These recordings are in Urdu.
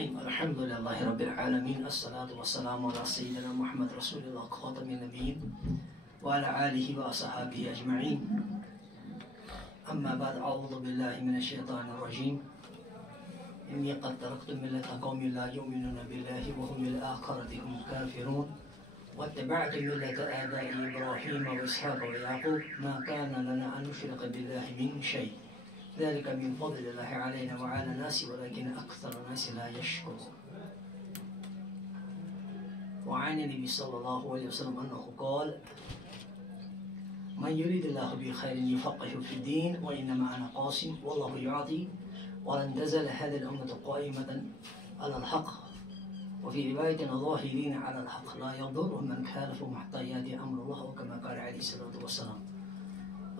الرحیم الحمد للہ رب العالمین الصلاة والسلام علی سیدنا محمد رسول اللہ خاتم النبیین وعلی آلہ واصحابہ اجمعین اما بعد اعوذ باللہ من الشیطان الرجیم انی قد ترکت ملت قوم لا یؤمنون باللہ وهم بالآخرة هم کافرون واتبعت ملت آباء ابراہیم واسحاق ویعقوب ما كان لنا ان نشرك باللہ من شیء ذلك من فضل الله علينا وعلى الناس ولكن أكثر الناس لا يشكرون. وعن النبي صلى الله عليه وسلم أنه قال من يريد الله بخير يفقهه في الدين وإنما أنا قاسم والله يعطي ولن تزل هذه الأمة قائمة على الحق وفي رواية ظاهرين على الحق لا يضرهم من خالفهم حتى يأتي أمر الله وكما قال عليه الصلاة والسلام.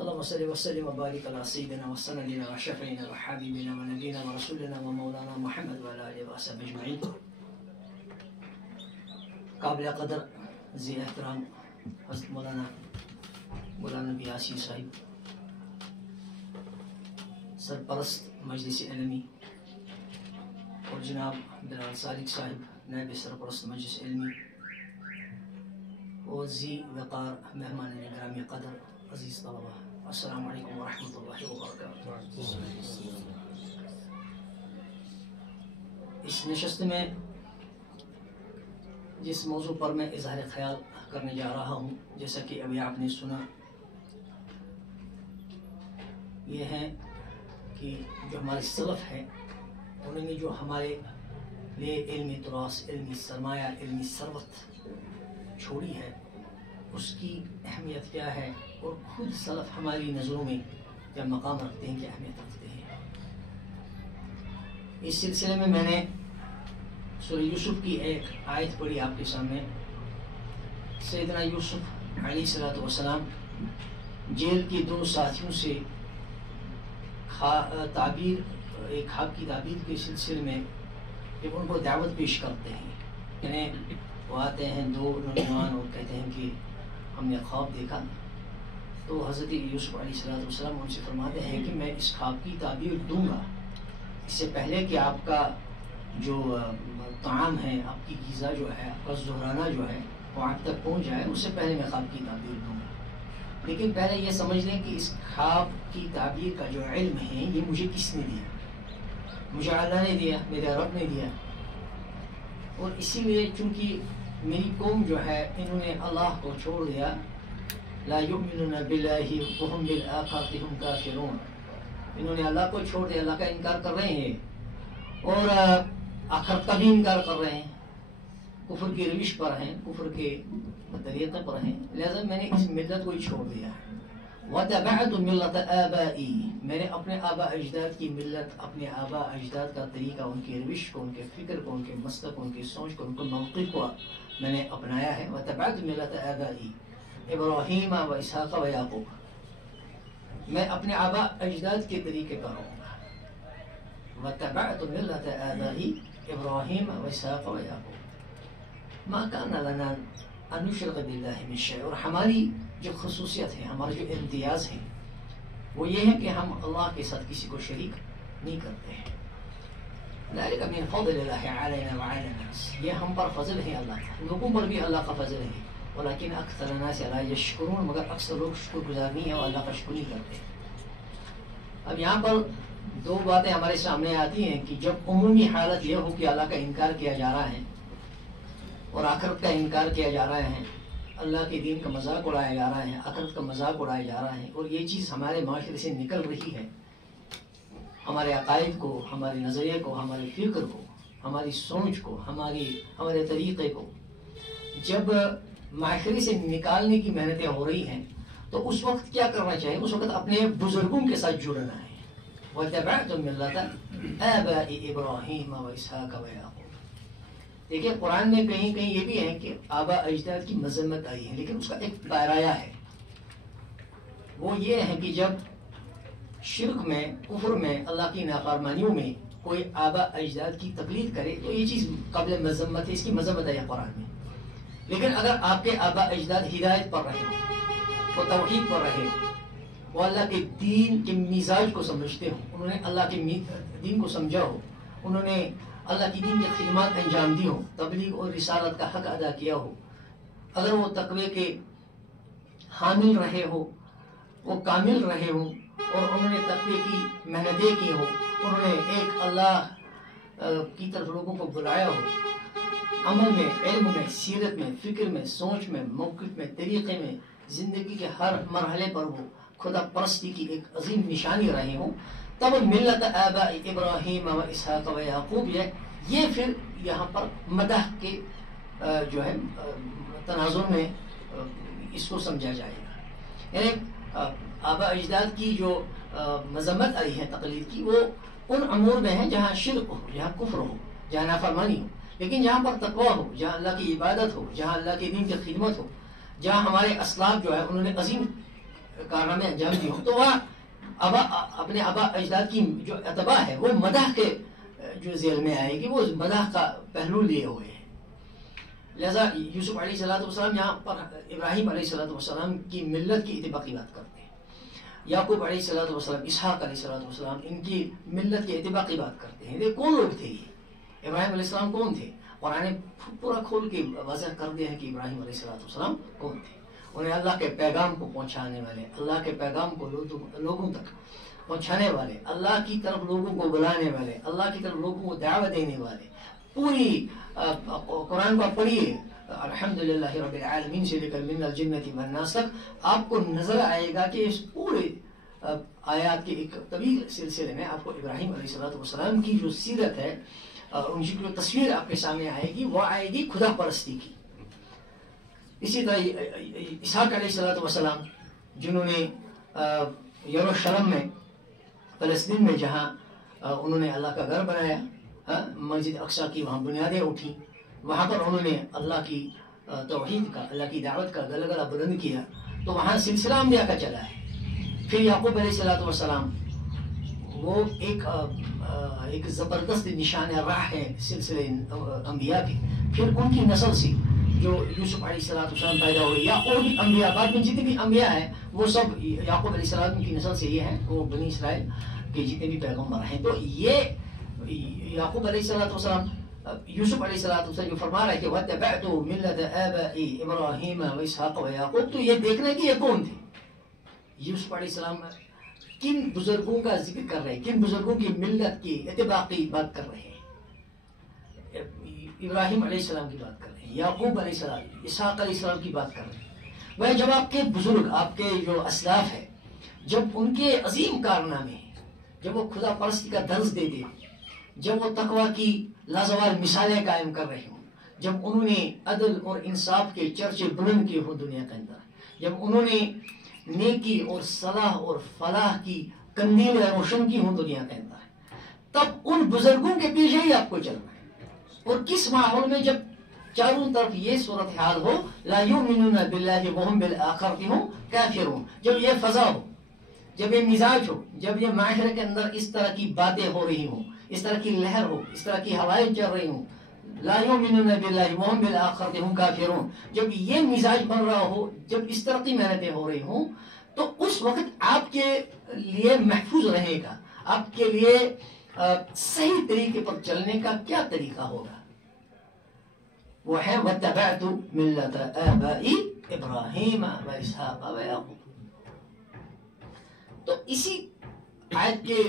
اللهم صل وسلم وبارك على سيدنا وسندنا وشفينا وحبيبنا ونبينا ورسولنا ومولانا محمد وعلى آله وصحبه أجمعين. قابل قدر ذی احترام حضرت مولانا بیاسی صاحب، سرپرست مجلس علمی، اور جناب بلال سالک صاحب نائب سرپرست مجلس علمی، اور ذی وقار مہمان گرامی قدر عزیز طلبہ، السلام علیکم ورحمۃ اللہ وبرکاتہ. اس نشست میں جس موضوع پر میں اظہار خیال کرنے جا رہا ہوں، جیسا کہ ابھی آپ نے سنا، یہ ہے کہ جو ہمارے سلف ہیں انہوں نے جو ہمارے لیے علمی تراث، علمی سرمایہ، علمی ثروت چھوڑی ہے، اس کی اہمیت کیا ہے، اور خود سلف ہماری نظروں میں کیا مقام رکھتے ہیں، کیا اہمیت رکھتے ہیں. اس سلسلے میں میں نے سورہ یوسف کی ایک آیت پڑھی آپ کے سامنے. سیدنا یوسف علیہ الصلوۃ والسلام جیل کے دو ساتھیوں سے ایک خواب کی تعبیر کے سلسلے میں جب ان کو دعوت پیش کرتے ہیں، یعنی وہ آتے ہیں دو نوجوان اور کہتے ہیں کہ ہم نے خواب دیکھا، تو حضرت یوسف علیہ السلام ان سے فرماتے ہیں کہ میں اس خواب کی تعبیر دوں گا، اس سے پہلے کہ آپ کا جو طعام ہے، آپ کی غذا جو ہے، آپ کا ظہرانہ جو ہے وہ آپ تک پہنچ جائے، اس سے پہلے میں خواب کی تعبیر دوں گا. لیکن پہلے یہ سمجھ لیں کہ اس خواب کی تعبیر کا جو علم ہے یہ مجھے کس نے دیا؟ مجھے اللہ نے دیا، میرے رب نے دیا. اور اسی لیے چونکہ میری قوم جو ہے انہوں نے اللہ کو چھوڑ دیا، لا یؤمنون باللہ وهم بالآخرۃ هم کافرون، انہوں نے اللہ کو چھوڑ دیا، اللہ کا انکار کر رہے ہیں اور آخرت کا بھی انکار کر رہے ہیں، کفر کی روش پر ہیں، کفر کے طریقے پر ہیں. لہذا میں نے اس ملت کو چھوڑ دیا. وَتَبَعْتُ مِلَّةَ آبَائِي، میں نے اپنے آبا اجداد کی ملت، اپنے آبا اجداد کا طریقہ، ان کی روش کو، ان کے فکر کو، ان کے مسلک کو، ان کی سوچ کو، ان کے موقف کو میں نے اپنایا ہے. وَتَبَعْتُ مِلَّةَ آبَائِي ابراہیم و اسحاق و یعقوب، میں اپنے آبا اجداد کے طریقے پر رہوں گا. وَتَبَعْتُ مِلَّةَ آبَائِي ابراہیم و اسحاق و یعقوب ما كان لنا ان نشرك بالله من شيء. اور ہماری جو خصوصیت ہے، ہمارا جو امتیاز ہے وہ یہ ہے کہ ہم اللہ کے ساتھ کسی کو شریک نہیں کرتے ہیں. ذلك من فضل الله علينا وعلى الناس، یہ ہم پر فضل ہے اللہ کا، لوگوں پر بھی اللہ کا فضل ہے. ولكن اکثر الناس لا يشكرون، مگر اکثر لوگ شکر گزار نہیں ہیں اور اللہ کا شکر نہیں کرتے. اب یہاں پر دو باتیں ہمارے سامنے آتی ہیں کہ جب عمومی حالت یہ ہو کہ اللہ کا انکار کیا جا رہا ہے اور آخرت کا انکار کیا جا رہا ہے، اللہ کے دین کا مذاق اڑایا جا رہا ہے، آخرت کا مذاق اڑایا جا رہا ہے، اور یہ چیز ہمارے معاشرے سے نکل رہی ہے، ہمارے عقائد کو، ہمارے نظریے کو، ہمارے فکر کو، ہماری سوچ کو، ہمارے طریقے کو جب معاشرے سے نکالنے کی محنتیں ہو رہی ہیں تو اس وقت کیا کرنا چاہیے؟ اس وقت اپنے بزرگوں کے ساتھ جڑنا ہے. وَاتَّبَعْتُ مِلَّةَ آبَائِي إِبْرَاهِيمَ وَإِسْحَاقَ وَيَعْقُوبَ. دیکھیں قرآن میں کہیں کہیں یہ بھی ہے کہ آبا اجداد کی مذمت آئی ہے، لیکن اس کا ایک دائرہ ہے، وہ یہ ہے کہ جب شرک میں، کفر میں، اللہ کی نافرمانیوں میں کوئی آبا اجداد کی تقلید کرے تو یہ چیز قابل مذمت ہے، اس کی مذمت ہے قرآن میں. لیکن اگر آپ کے آبا اجداد ہدایت پر رہے، وہ توحید پر رہے، وہ اللہ کے دین کے مزاج کو سمجھتے ہو، انہوں نے اللہ کے دین کو سمجھا ہو، انہوں نے اللہ کی دین کی خدمات انجام دی ہوں، تبلیغ اور رسالت کا حق ادا کیا ہو، اگر وہ تقوی کے حامل رہے ہو، وہ کامل رہے ہوں اور انہوں نے تقوی کی محنتیں کی ہو، انہوں نے ایک اللہ کی طرف لوگوں کو بلایا ہو، عمل میں، علم میں، سیرت میں، فکر میں، سوچ میں، موقف میں، طریقے میں، زندگی کے ہر مرحلے پر وہ خدا پرستی کی ایک عظیم نشانی رہے ہوں، تب ملت آباء ابراہیم و اسحاق و یعقوب یہ پھر یہاں پر مدح کے جو ہے تناظر میں اس کو سمجھا جائے گا. یعنی آباء اجداد کی جو مذمت آئی ہے تقلید کی، وہ ان امور میں ہے جہاں شرک ہو، جہاں کفر ہو، جہاں نافرمانی ہو، لیکن جہاں پر تقوی ہو، جہاں اللہ کی عبادت ہو، جہاں اللہ کے دین کی خدمت ہو، جہاں ہمارے اسلاف جو ہے انہوں نے عظیم کارنامے انجام دیے ہوں، تو وہاں اپنے آباء اجداد کی جو اتباع ہے وہ مدح کے جو ذیل میں آئے گی، وہ مدح کا پہلو لیے ہوئے ہیں. لہذا یوسف علیہ السلام یہاں پر ابراہیم علیہ السلام کی ملت کی اتباع کی بات کرتے ہیں، یعقوب علیہ السلام، اسحاق علیہ السلام ان کی ملت کی اتباع کی بات کرتے ہیں. یہ کون لوگ تھے؟ یہ ابراہیم علیہ السلام کون تھے؟ قرآن پورا کھول کے واضح کر دیا ہے کہ ابراہیم علیہ السلام کون تھے. انہیں اللہ کے پیغام کو پہنچانے والے، اللہ کے پیغام کو لوگوں تک پہنچانے والے، اللہ کی طرف لوگوں کو بلانے والے، اللہ کی طرف لوگوں کو دعوت دینے والے. پوری قرآن کو پڑھیے الحمدللہ رب العالمین سے لے کر من الجنۃ والناس تک، آپ کو نظر آئے گا کہ اس پورے آیات کے ایک طویل سلسلے میں آپ کو ابراہیم علیہ السلام کی جو سیرت ہے، ان کی جو تصویر آپ کے سامنے آئے گی، وہ آئے گی خدا پرستی کی. اسی طرح اسحاق علیہ السلام جنہوں نے یروشلم میں، فلسطین میں، جہاں انہوں نے اللہ کا گھر بنایا، مسجد اقصیٰ کی وہاں بنیادیں اٹھی، وہاں پر انہوں نے اللہ کی توحید کا، اللہ کی دعوت کا گلگلہ بلند کیا، تو وہاں سلسلہ انبیاء کا چلا ہے. پھر یعقوب علیہ السلام وہ ایک زبردست نشان راہ ہے سلسلے انبیاء کے. پھر ان کی نسل سے جو یوسف علیہ السلام پیدا ہوئے، یا اور بھی انبیاء بعد میں جتنے بھی انبیاء ہیں وہ سب یعقوب علیہ السلام کی نسل سے یہ ہیں، وہ بنی اسرائیل کے جتنے بھی پیغمبر ہیں. تو یہ یعقوب علیہ السلام، یوسف علیہ السلام جو فرما رہا ہے کہ وَاتَّبَعْتُ مِلَّةَ آبَائِ إِبْرَاهِيمَ وَإِسْحَاقَ وَيَعْقُوبَ، تو یہ دیکھنا ہے کہ یہ کون تھے. یوسف علیہ السلام کن بزرگوں کا ذکر کر رہے ہیں، کن بزرگوں کی ملت کی اتباع کی بات کر رہے ہیں. ابراہیم علیہ السلام کی بات کر رہے ہیں، یعقوب علیہ السلام، اسحاق علیہ السلام کی بات کر رہے ہیں. وہ جب آپ کے بزرگ، آپ کے جو اسلاف ہے، جب ان کے عظیم کارنامے ہیں، جب وہ خدا پرستی کا درس دے دے، جب وہ تقوی کی لازوال مثالیں قائم کر رہے ہوں، جب انہوں نے عدل اور انصاف کے چرچے بلند کیے ہوں دنیا کے اندر، جب انہوں نے نیکی اور صلاح اور فلاح کی کندیل روشن کی ہوں دنیا کے اندر، تب ان بزرگوں کے پیچھے ہی آپ کو چلنا ہے. اور کس ماحول میں؟ جب چاروں طرف یہ صورتحال ہو، لا یؤمنون باللہ وہم بالآخرۃ ہم کافرون، جب یہ فضا ہو، جب یہ مزاج ہو، جب یہ معاشرے کے اندر اس طرح کی باتیں ہو رہی ہوں، اس طرح کی لہر ہو، اس طرح کی ہوائیں چل رہی ہوں، لا یؤمنون باللہ وہم بالآخرۃ ہم کافرون، جب یہ مزاج بن رہا ہو، جب اس طرح کی محنتیں ہو رہی ہوں، تو اس وقت آپ کے لیے محفوظ رہنے کا، آپ کے لیے صحیح طریقے پر چلنے کا کیا طریقہ ہوگا؟ وہ ہے وَاتَّبَعْتُ مِلَّةَ آبَائِ إِبْرَاهِيمَ وَإِسْحَاقَ وَيَعْقُوبَ. تو اسی آیت کے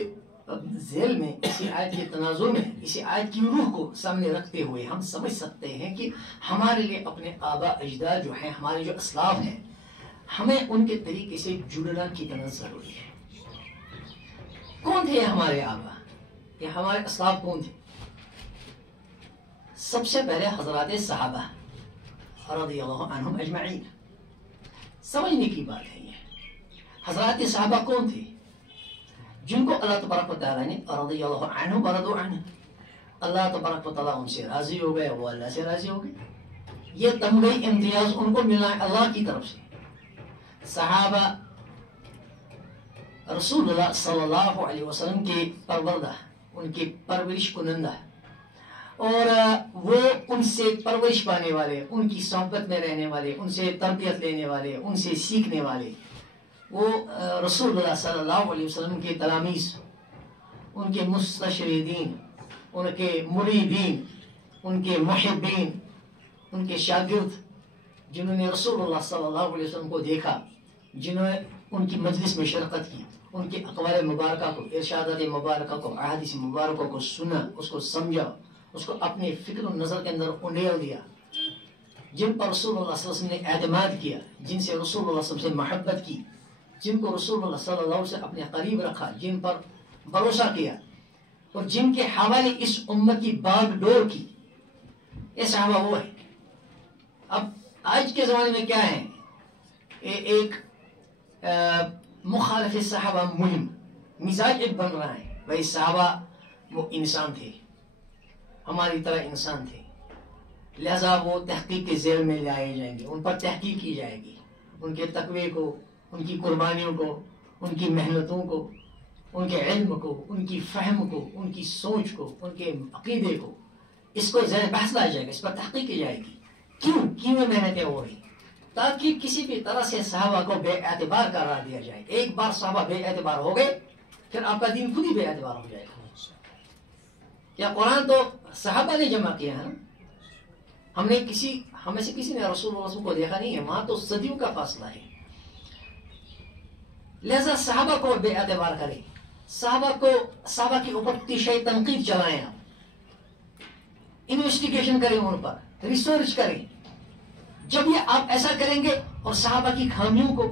ذیل میں، اسی آیت کے تناظر میں، اسی آیت کی روح کو سامنے رکھتے ہوئے ہم سمجھ سکتے ہیں کہ ہمارے لیے اپنے آباء اجداد جو ہیں، ہمارے جو اسلاف ہیں، ہمیں ان کے طریقے سے جڑنا کتنا ضروری ہے. کون تھے ہمارے آباء؟ یہ ہمارے اسلاف کون تھے؟ سب سے پہلے حضرات صحابہ رضی اللہ عنہم اجمعین. سمجھنے کی بات ہے یہ. حضرات صحابہ کون تھے؟ جن کو اللہ تبارک و تعالیٰ نے رضی اللہ عنہ ورضوا عنہ، اللہ تبارک و تعالیٰ ان سے راضی ہو گئے، وہ اللہ سے راضی ہو گئے. یہ تمغہ امتیاز ان کو ملا ہے اللہ کی طرف سے. صحابہ رسول اللہ صلی اللہ علیہ وسلم کے پروردہ، ان کے پرورش کنندہ، اور وہ ان سے پرورش پانے والے، ان کی صحبت میں رہنے والے، ان سے تربیت لینے والے، ان سے سیکھنے والے، وہ رسول اللہ صلی اللہ علیہ وسلم کے تلامیذ، ان کے مستشردین، ان کے مریدین، ان کے محبین، ان کے شاگرد جنہوں نے رسول اللہ صلی اللہ علیہ وسلم کو دیکھا، جنہوں نے ان کی مجلس میں شرکت کی، ان کے اقوال مبارکہ کو، ارشادات مبارکہ کو، احادیث مبارکہ کو سنا، اس کو سمجھا، اس کو اپنے فکر و نظر کے اندر انڈیل دیا، جن پر رسول اللہ صلی اللہ علیہ وسلم نے اعتماد کیا، جن سے رسول اللہ صلی اللہ علیہ وسلم سے محبت کی، جن کو رسول اللہ صلی اللہ علیہ وسلم اپنے قریب رکھا، جن پر بھروسہ کیا، اور جن کے حوالے اس امت کی باغ ڈور کی، یہ صحابہ وہ ہے۔ اب آج کے زمانے میں کیا ہے، ایک مخالف صحابہ مہم مزاج ایک بن رہا ہے، بھائی صحابہ وہ انسان تھے، ہماری طرح انسان تھے، لہذا وہ تحقیق کے ذیل میں لائے جائیں گے، ان پر تحقیق کی جائے گی، ان کے تقوی کو، ان کی قربانیوں کو، ان کی محنتوں کو، ان کے علم کو، ان کی فہم کو، ان کی سوچ کو، ان کے عقیدے کو، اس کو زیر بحث لایا جائے گا، اس پر تحقیق کی جائے گی، کیوں محنتیں ہو رہی، تاکہ کسی بھی طرح سے صحابہ کو بے اعتبار قرار دیا جائے۔ ایک بار صحابہ بے اعتبار ہو گئے پھر آپ کا دین خود ہی بے اعتبار ہو جائے گا۔ کیا قرآن تو صحابہ نے جمع کیا ہے نا، ہم میں سے کسی نے رسول اللہ کو دیکھا نہیں ہے، وہاں تو صدیوں کا فاصلہ ہے، لہذا صحابہ کو بے اعتبار کریں، صحابہ کے اوپر تیشہ تنقید چلائیں، آپ انویسٹیگیشن کریں، ان پر ریسرچ کریں۔ جب یہ آپ ایسا کریں گے اور صحابہ کی خامیوں کو،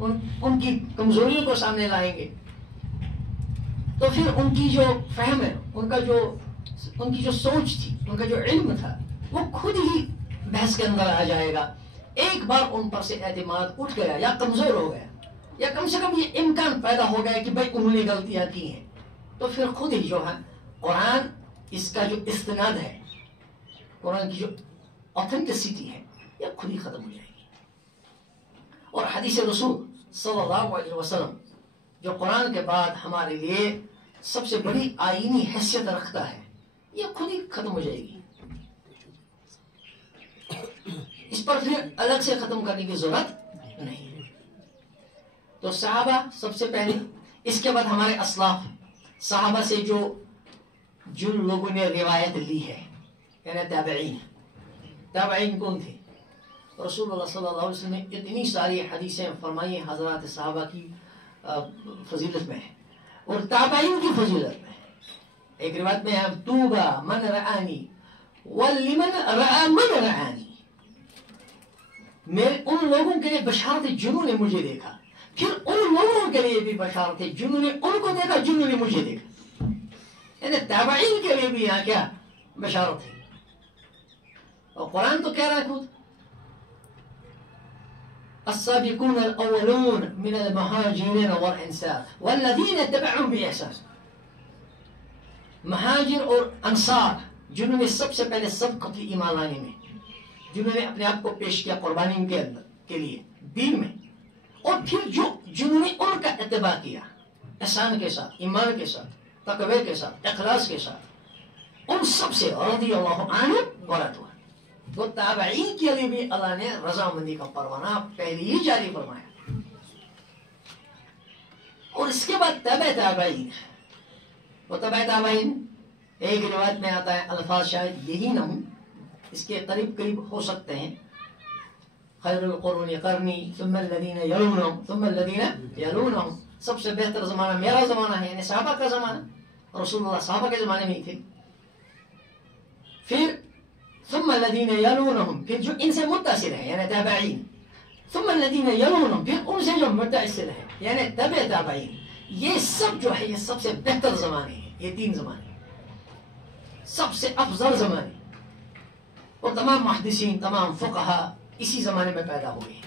ان کی کمزوریوں کو سامنے لائیں گے، تو پھر ان کی جو فہم ہے، ان کی جو سوچ تھی، ان کا جو علم تھا، وہ خود ہی بحث کے اندر آ جائے گا۔ ایک بار ان پر سے اعتماد اٹھ گیا یا کمزور ہو گیا، یا کم سے کم یہ امکان پیدا ہو گیا کہ بھائی انہوں نے غلطیاں کی ہیں، تو پھر خود ہی جو ہے قرآن، اس کا جو استناد ہے، قرآن کی جو اوتھینٹسٹی ہے، یہ خود ہی ختم ہو جائے گی۔ اور حدیث رسول صلی اللہ علیہ وسلم جو قرآن کے بعد ہمارے لیے سب سے بڑی آئینی حیثیت رکھتا ہے، یہ خود ہی ختم ہو جائے گی۔ اس پر پھر الگ سے ختم کرنے کی ضرورت نہیں۔ تو صحابہ سب سے پہلے، اس کے بعد ہمارے اسلاف، صحابہ سے جن لوگوں نے روایت لی ہے، یعنی تابعین کون تھے؟ رسول اللہ صلی اللہ علیہ وسلم نے اتنی ساری حدیثیں فرمائی ہیں حضرات صحابہ کی فضیلت میں ہے، اور تابعین کی فضیلت میں ہے۔ ایک روایت میں ہے توبہ من رآنی ولمن رآ من رآنی، میرے ان لوگوں کے لیے بشارت ہے جنہوں نے مجھے دیکھا، پھر ان لوگوں کے لیے بھی بشارت ہے جنہوں نے ان کو دیکھا، جنہوں نے مجھے دیکھا، یعنی تابعین کے لیے بھی یہاں کیا بشارت ہے۔ اور قرآن تو کہہ رہا ہے خود، السابقون الاولون من المہاجرین والانصار والذین اتبعوهم بإحسان، مہاجر اور انصار جنہوں نے سب سے پہلے سبقت کی ایمان لانے میں، جنہوں نے اپنے آپ کو پیش کیا قربانی کے لیے دین میں، اور پھر جنہوں نے ان کا اتباع کیا احسان کے ساتھ، ایمان کے ساتھ، تقوی کے ساتھ، اخلاص کے ساتھ، ان سب سے رضی اللہ عنہ ورضوا۔ وہ تابعین کے لیے بھی اللہ نے رضامندی کا پروانہ پہلے ہی جاری فرمایا۔ اور اس کے بعد تبع تابعین، وہ تبع تابعین ایک روایت میں آتا ہے، الفاظ شاید یہی نہ ہوں، اس کے قریب ہو سکتے ہیں، خیر القرون قرنی ثم الذین یلونہم ثم الذین یلونہم، سب سے بہتر زمانہ میرا زمانہ ہے، یعنی صحابہ کا زمانہ، رسول اللہ صحابہ کے زمانے میں ہی تھے، پھر ثم الذین یلونہم، پھر جو ان سے متصل ہے یعنی تابعین، ثم الذین یلونہم، پھر ان سے جو متصل ہے یعنی تبع تابعین، یہ سب جو ہے یہ سب سے بہتر زمانے ہیں، یہ تین زمانے سب سے افضل زمانے، اور تمام محدثین، تمام فقہا اسی زمانے میں پیدا ہوئے ہیں۔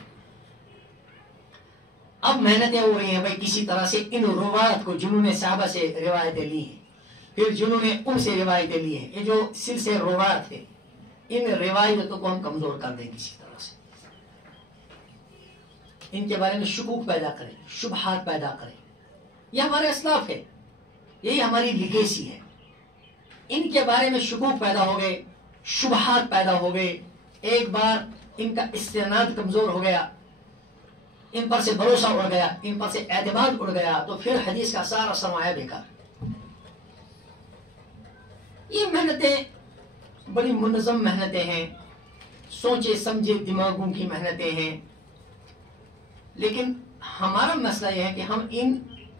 اب محنتیں ہو رہی ہیں بھائی کسی طرح سے ان روایت کو، جنہوں نے صحابہ سے روایتیں لی ہیں، پھر جنہوں نے ان سے روایتیں لی ہیں، یہ جو سلسلے روایت ہے، ان روایتوں کو ہم کمزور کر دیں کسی طرح سے، ان کے بارے میں شکوک پیدا کریں، شبہات پیدا کریں۔ یہ ہمارے اسلاف ہے، یہی ہماری لیگیسی ہے۔ ان کے بارے میں شکوک پیدا ہو گئے، شبہات پیدا ہو گئے، ایک بار ان کا استناد کمزور ہو گیا، ان پر سے بھروسہ اڑ گیا، ان پر سے اعتماد اڑ گیا، تو پھر حدیث کا سارا سرمایہ بیکار۔ یہ محنتیں بڑی منظم محنتیں ہیں، سوچے سمجھے دماغوں کی محنتیں ہیں، لیکن ہمارا مسئلہ یہ ہے کہ ہم ان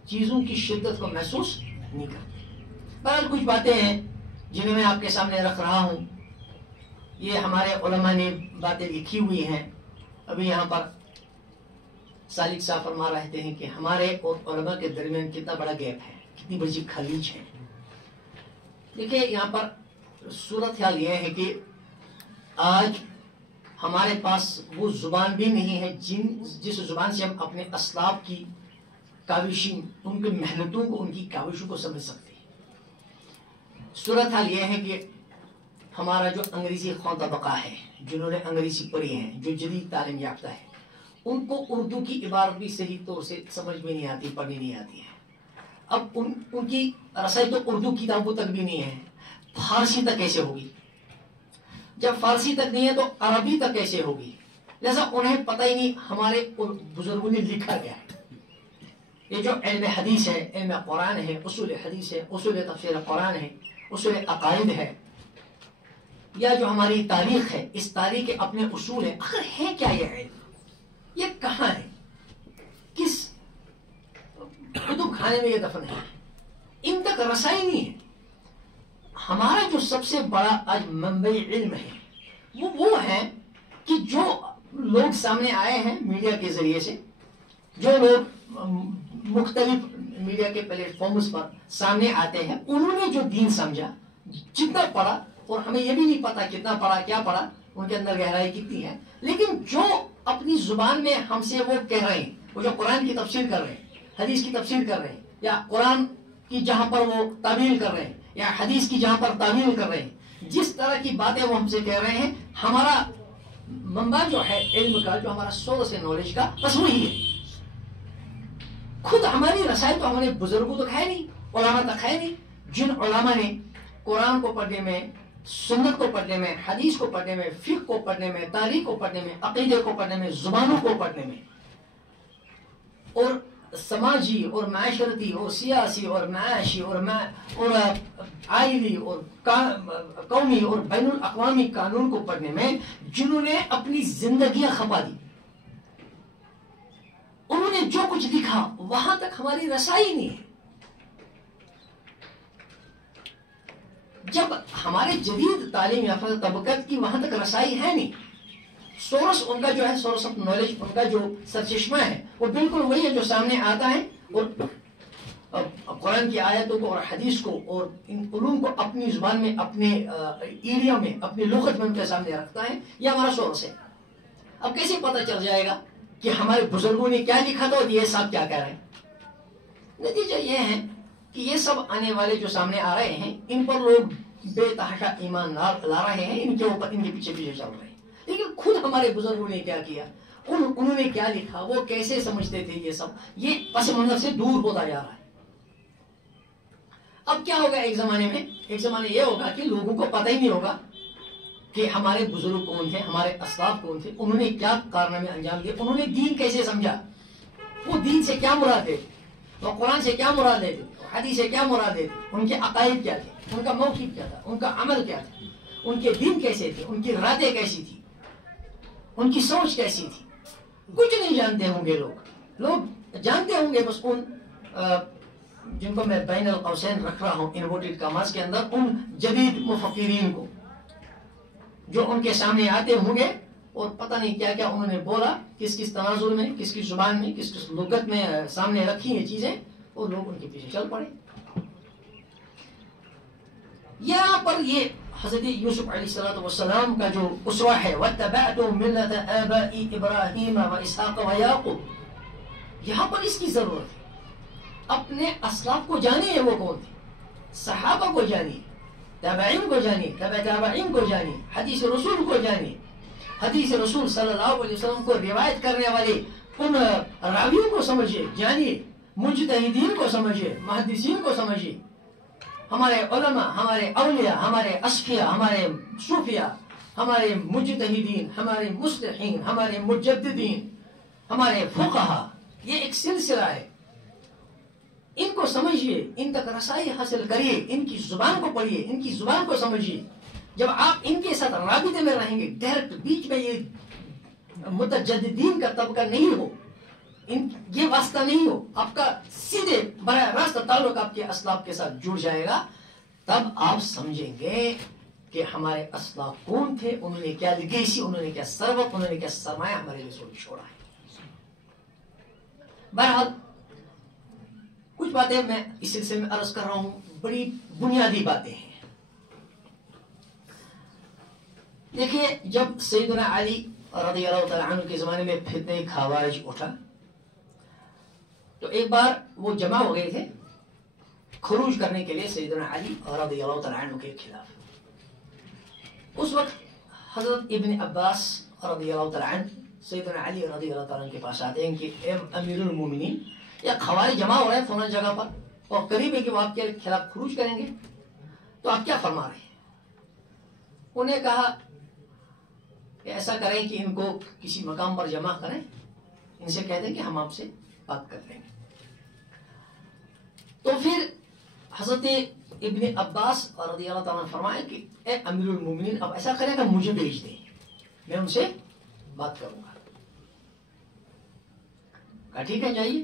چیزوں کی شدت کو محسوس نہیں کرتے۔ بہرحال کچھ باتیں ہیں جنہیں میں آپ کے سامنے رکھ رہا ہوں، یہ ہمارے علماء نے باتیں لکھی ہوئی ہیں۔ ابھی یہاں پر سالک صاحب فرما رہتے ہیں کہ ہمارے اور علماء کے درمیان کتنا بڑا گیپ ہے، کتنی بڑی خلیج ہے۔ دیکھیں یہاں پر صورتحال یہ ہے کہ آج ہمارے پاس وہ زبان بھی نہیں ہے جس زبان سے ہم اپنے اسلاف کی کاوشیں، ان کی محنتوں کو، ان کی کاوشوں کو سمجھ سکتے ہیں۔ صورتحال یہ ہے کہ ہمارا جو انگریزی خواہ طبقہ ہے، جنہوں نے انگریزی پڑھی ہے، جو جدید تعلیم یافتہ ہے، ان کو اردو کی عبارت بھی صحیح طور سے سمجھ میں نہیں آتی، پڑھنی نہیں آتی ہے۔ اب ان کی رسائی تو اردو کتابوں تک بھی نہیں ہے، فارسی تک کیسے ہوگی؟ جب فارسی تک نہیں ہے تو عربی تک کیسے ہوگی؟ لہذا انہیں پتہ ہی نہیں ہمارے بزرگوں نے لکھا گیا ہے۔ یہ جو علم حدیث ہے، علم قرآن ہے، اصول حدیث ہے، اصول تفسیر قرآن ہے، اصول عقائد ہے، یا جو ہماری تاریخ ہے، اس تاریخ کے اپنے اصول ہیں، آخر ہے کیا یہ علم؟ یہ کہاں ہے؟ کس کتب خانے میں یہ دفن ہے؟ ان تک رسائی نہیں ہے۔ ہمارا جو سب سے بڑا آج منبع علم ہے وہ ہے کہ جو لوگ سامنے آئے ہیں میڈیا کے ذریعے سے، جو لوگ مختلف میڈیا کے پلیٹ فارمز پر سامنے آتے ہیں، انہوں نے جو دین سمجھا، جتنا پڑھا، اور ہمیں یہ بھی نہیں پتا کتنا پڑھا، کیا پڑھا، ان کے اندر گہرائی کتنی ہے، لیکن جو اپنی زبان میں ہم سے وہ کہہ رہے ہیں، وہ جو قرآن کی تفسیر کر رہے ہیں، حدیث کی تفسیر کر رہے ہیں، یا قرآن کی جہاں پر وہ تعویل کر رہے ہیں، یا حدیث کی جہاں پر تعویل کر رہے ہیں، جس طرح کی باتیں وہ ہم سے کہہ رہے ہیں، ہمارا منبع جو ہے علم کا، جو ہمارا سورس ہے نالج کا، بس وہی ہے۔ خود ہماری رسائی تو ہمارے بزرگوں تک ہے نہیں، علماء تک ہے نہیں، جن علماء نے قرآن کو پڑھنے میں، سنت کو پڑھنے میں، حدیث کو پڑھنے میں، فقہ کو پڑھنے میں، تاریخ کو پڑھنے میں، عقیدے کو پڑھنے میں، زبانوں کو پڑھنے میں، اور سماجی اور معاشرتی اور سیاسی اور معاشی اور آئلی اور قومی اور بین الاقوامی قانون کو پڑھنے میں، جنہوں نے اپنی زندگیاں کھپا دی، انہوں نے جو کچھ لکھا وہاں تک ہماری رسائی نہیں ہے۔ جب ہمارے جدید تعلیم یافتہ طبقات کی وہاں تک رسائی ہے نہیں، سورس ان کا جو ہے، سورس آف نالج، ان کا جو سرچشمہ ہے، وہ بالکل وہی ہے جو سامنے آتا ہے، اور قرآن کی آیتوں کو اور حدیث کو اور ان علوم کو اپنی زبان میں، اپنے ایریا میں، اپنی لغت میں ان کے سامنے رکھتا ہے۔ یہ ہمارا سورس ہے۔ اب کیسے پتہ چل جائے گا کہ ہمارے بزرگوں نے کیا لکھا تھا اور یہ سب کیا کہہ رہے ہیں؟ نتیجہ یہ ہے کہ یہ سب آنے والے جو سامنے آ رہے ہیں، ان پر لوگ بے تحاشا ایمان لا رہے ہیں، ان کے اوپر، ان کے پیچھے پیچھے چل رہے ہیں، لیکن خود ہمارے بزرگوں نے کیا کیا، انہوں نے کیا لکھا، وہ کیسے سمجھتے تھے، یہ سب یہ پس منظر سے دور ہوتا جا رہا ہے۔ اب کیا ہوگا ایک زمانے میں؟ ایک زمانے یہ ہوگا کہ لوگوں کو پتہ ہی نہیں ہوگا کہ ہمارے بزرگ کون تھے، ہمارے اسلاف کون تھے، انہوں نے کیا کارنامے انجام دیے، انہوں نے دین کیسے سمجھا، وہ دین سے کیا مراد ہے، وہ قرآن سے کیا مراد ہے، حدیث سے کیا مراد ہے، ان کے عقائد کیا تھے، ان کا موقف کیا تھا، ان کا عمل کیا تھا، ان کے دین کیسے تھے، ان کی راتیں کیسی تھی، ان کی سوچ کیسی تھی، کچھ نہیں جانتے ہوں گے لوگ جانتے ہوں گے بس ان جن کو میں بین القوسین رکھ رہا ہوں انورٹڈ کاماز کے اندر، ان جدید مفکرین کو جو ان کے سامنے آتے ہوں گے اور پتہ نہیں کیا کیا انہوں نے بولا، کس کس تناظر میں، کس کس زبان میں، کس کس لغت میں سامنے رکھی ہیں چیزیں، اور لوگ ان کے پیچھے چل پڑے۔ یہاں پر یہ حضرت یوسف علیہ السلام کا جو اسوہ ہے، وَاتَّبَعْتُ مِلَّةَ آبَائِ إِبْرَاهِيمَ وَإِسْحَاقَ وَيَعْقُوبَ، یہاں پر اس کی ضرورت ہے۔ اپنے اسلاف کو جانیے وہ کون تھے، صحابہ کو جانیے، تابعین کو جانیے، تابع تابعین کو جانیے، حدیث رسول کو جانیے، حدیث رسول صلی اللہ علیہ وسلم کو روایت کرنے والے ان راویوں کو سمجھیے، جانیے، مجتہدین کو سمجھیے، محدثین کو سمجھیے، ہمارے علماء، ہمارے اولیاء، ہمارے اصفیاء، ہمارے صوفیاء، ہمارے مجتہدین، ہمارے مصلحین، ہمارے مجددین، ہمارے فقہا، یہ ایک سلسلہ ہے۔ ان کو سمجھیے، ان تک رسائی حاصل کریے، ان کی زبان کو پڑھیے، ان کی زبان کو سمجھیے. جب آپ ان کے ساتھ رابطے میں رہیں گے، ڈائریکٹ بیچ میں یہ متجددین کا طبقہ نہیں ہو، یہ واسطہ نہیں ہو، آپ کا سیدھے براہ راست تعلق آپ کے اسلاف کے ساتھ جڑ جائے گا، تب آپ سمجھیں گے کہ ہمارے اسلاف کون تھے، انہوں نے کیا لیگیسی، انہوں نے کیا ثروت، انہوں نے کیا سرمایہ ہمارے لیے چھوڑا ہے. بہرحال کچھ باتیں میں اس سلسلے میں عرض کر رہا ہوں، بڑی بنیادی باتیں ہیں. دیکھیے، جب سیدنا علی رضی اللہ تعالیٰ عنہ کے زمانے میں فتنہ خوارج اٹھا تو ایک بار وہ جمع ہو گئے تھے خروج کرنے کے لیے سیدنا علی رضی اللہ تعالیٰ عنہ کے خلاف. اس وقت حضرت ابن عباس رضی اللہ تعالیٰ عنہ سیدنا علی رضی اللہ تعالیٰ عنہ کے پاس آتے ہیں کہ اے امیر المومنین، یا خوارج جمع ہو رہے ہیں فلاں جگہ پر اور قریب ہے کہ وہ آپ کے خلاف خروج کریں گے، تو آپ کیا فرما رہے ہیں؟ انہیں کہا کہ ایسا کریں کہ ان کو کسی مقام پر جمع کریں، ان سے کہہ دیں کہ ہم آپ سے بات کر لیں گے. تو پھر حضرت ابن عباس رضی اللہ تعالیٰ نے فرمایا کہ اے امیر المومنین، اب ایسا کریں کہ مجھے بھیج دیں، میں ان سے بات کروں گا. کہا ٹھیک ہے، جائیے،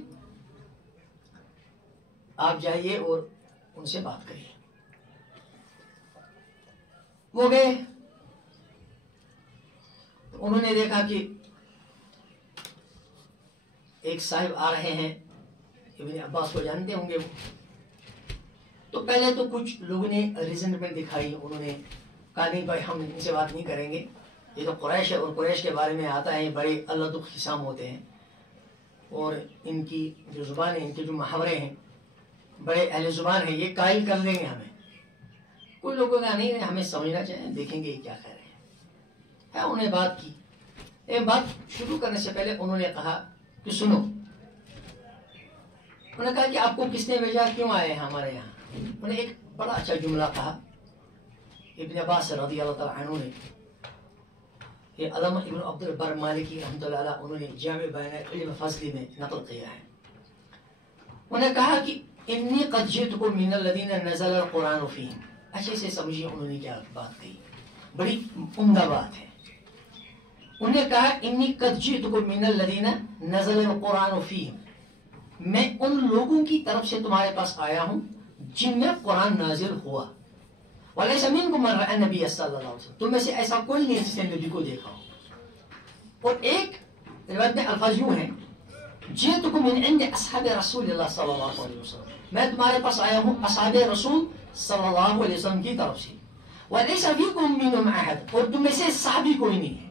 آپ جائیے اور ان سے بات کریے. وہ گئے، انہوں نے دیکھا کہ ایک صاحب آ رہے ہیں، ابن عباس کو جانتے ہوں گے وہ. تو پہلے تو کچھ لوگوں نے ریزنمنٹ دکھائی، انہوں نے کہا نہیں بھائی ہم ان سے بات نہیں کریں گے، یہ تو قریش ہے اور قریش کے بارے میں آتا ہے بڑے اللہ خصام ہوتے ہیں اور ان کی جو زبان ہے، ان کے جو محاورے ہیں بڑے اہل زبان ہیں، یہ قائل کر دیں گے ہمیں. کوئی لوگوں کا نہیں، ہمیں سمجھنا چاہیے، دیکھیں گے یہ کیا کہہ رہے ہیں. انہیں بات کی. ایک بات شروع کرنے سے پہلے انہوں نے کہا کہ سنو. انہوں نے کہا کہ آپ کو کس نے بھیجا، کیوں آئے ہیں ہمارے یہاں؟ انہوں نے ایک بڑا اچھا جملہ کہا. ابن عباس رضی اللہ تعالیٰ عنہ نے، یہ علامہ ابن عبد البر مالکی رحمۃ اللہ علیہ انہوں نے جامع بین علم فضلی میں نقل کیا ہے. انہوں نے کہا کہ انی قد جئتکم من الذین نزل القرآن فیہم. اچھے سے سمجھیے انہوں نے کیا بات کہی، بڑی عمدہ بات ہے. انہوں نے کہا انی قد جئتکم من الذین نزل القرآن فیہم، میں ان لوگوں کی طرف سے تمہارے پاس آیا ہوں جن میں قرآن نازل ہوا. وَلَيْسَ مِنْكُمْ مَنْ رَأَى النَّبِيَّ صلی اللہ علیہ وسلم، تم میں سے ایسا کوئی نہیں جس نے نبی کو دیکھا ہو. اور ایک روایت میں الفاظ یوں ہیں جئتکم من عند اصحاب رسول اللہ صلی اللہ علیہ وسلم، میں تمہارے پاس آیا ہوں اصحاب رسول صلی اللہ علیہ وسلم کی طرف سے. وَلَيْسَ فِيكُم مِّنْهُمْ أَحَدٌ، اور تم میں سے صحابی کوئی نہیں ہے.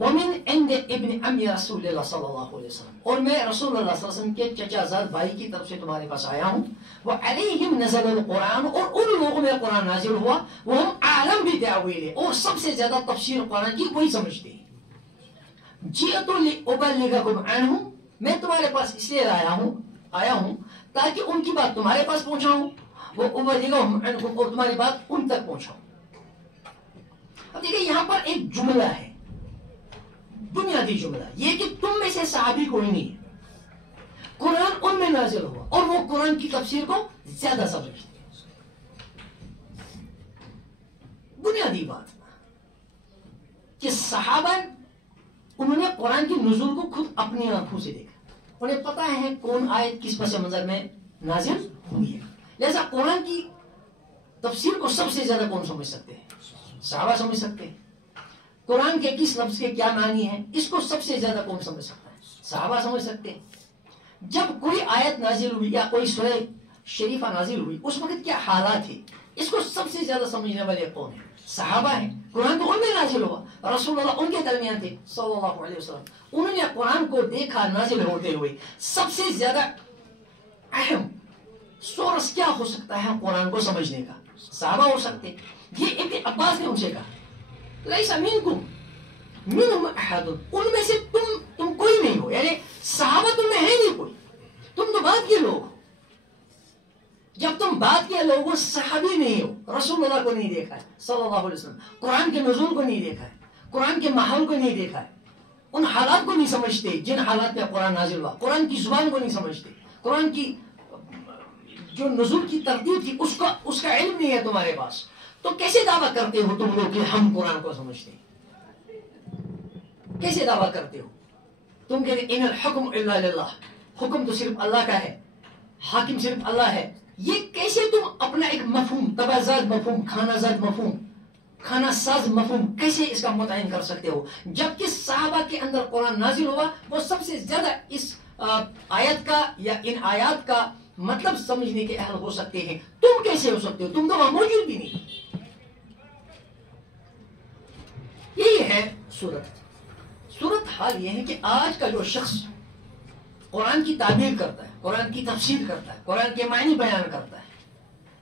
وَمِنْ عِنْدِ ابن عم رسول اللہ صلی اللہ علیہ وسلم، اور میں رسول اللہ صلی اللہ علیہ وسلم کے چچا زاد بھائی کی طرف سے تمہارے پاس آیا ہوں. وَعَلَيْهِمْ نَزَلَ الْقُرْآنُ، اور ان لوگوں میں قرآن نازل ہوا. وَهُمْ أَعْلَمْ بِتَأْوِيلِهِ، اور سب سے زیادہ تفسیر قرآن کی وہی سمجھتے ہیں. جِئْتُ لِأُبَلِّغَكُمْ عَنْهُ، میں تمہارے پاس اس لیے آیا ہوں تاکہ ان کی بات تمہارے پاس پہنچاؤں. وَأُبَلِّغَهُمْ عَنْكُمْ، اور تمہاری بات ان تک پہنچاؤں. اب دیکھیں یہاں پر ایک جملہ ہے، بنیادی جملہ یہ کہ تم میں سے صحابی کوئی نہیں ہے، قرآن ان میں نازل ہوا اور وہ قرآن کی تفسیر کو زیادہ سمجھتے ہیں. بنیادی بات کہ صحابہ انہوں نے قرآن کی نزول کو خود اپنی آنکھوں سے دیکھا، انہیں پتا ہے کون آیت کس پس منظر میں نازل ہوئی ہے. لہذا قرآن کی تفسیر کو سب سے زیادہ کون سمجھ سکتے ہیں؟ صحابہ سمجھ سکتے ہیں. قرآن کے کس لفظ کے کیا معنی ہیں اس کو سب سے زیادہ کون سمجھ سکتا ہے؟ صحابہ سمجھ سکتے ہیں. جب کوئی آیت نازل ہوئی یا کوئی سورہ شریفہ نازل ہوئی اس وقت کیا حالات تھے اس کو سب سے زیادہ سمجھنے والے کون ہیں؟ صحابہ ہیں. قرآن تو ان میں نازل ہوا، رسول اللہ ان کے درمیان تھے صلی اللہ علیہ وسلم، انہوں نے قرآن کو دیکھا نازل ہوتے ہوئے. سب سے زیادہ اہم سورس کیا ہو سکتا ہے قرآن کو سمجھنے کا؟ صحابہ ہو سکتے. یہ ابن عباس نے ان سے کہا لیس منکم منہم احد، ان میں سے تم کوئی نہیں ہو، یعنی صحابہ تم میں ہے نہیں کوئی، تم تو بعد کے لوگ ہو. جب تم بعد کے لوگ ہو، صحابی نہیں ہو، رسول اللہ کو نہیں دیکھا ہے صلی اللہ علیہ وسلم، قرآن کے نزول کو نہیں دیکھا ہے، قرآن کے ماحول کو نہیں دیکھا ہے، ان حالات کو نہیں سمجھتے جن حالات میں قرآن نازل ہوا، قرآن کی زبان کو نہیں سمجھتے، قرآن کی جو نزول کی ترتیب تھی اس کا علم نہیں ہے تمہارے پاس، تو کیسے دعویٰ کرتے ہو تم لوگ کہ ہم قرآن کو سمجھتے ہیں؟ کیسے دعویٰ کرتے ہو؟ تم کہتے ہیں ان الحکم الا للہ، حکم تو صرف اللہ کا ہے، حاکم صرف اللہ ہے. یہ کیسے تم اپنا ایک مفہوم، تبعزاد مفہوم، خانہ زاد مفہوم، خانہ ساز مفہوم کیسے اس کا متعین کر سکتے ہو؟ جبکہ صحابہ کے اندر قرآن نازل ہوا، وہ سب سے زیادہ اس آیت کا یا ان آیات کا مطلب سمجھنے کے اہل ہو سکتے ہیں. تم کیسے ہو سکتے ہو؟ تم تو وہاں موجود بھی نہیں. یہی ہے صورت حال یہ ہے کہ آج کا جو شخص قرآن کی تعبیر کرتا ہے، قرآن کی تفسیر کرتا ہے، قرآن کے معنی بیان کرتا ہے،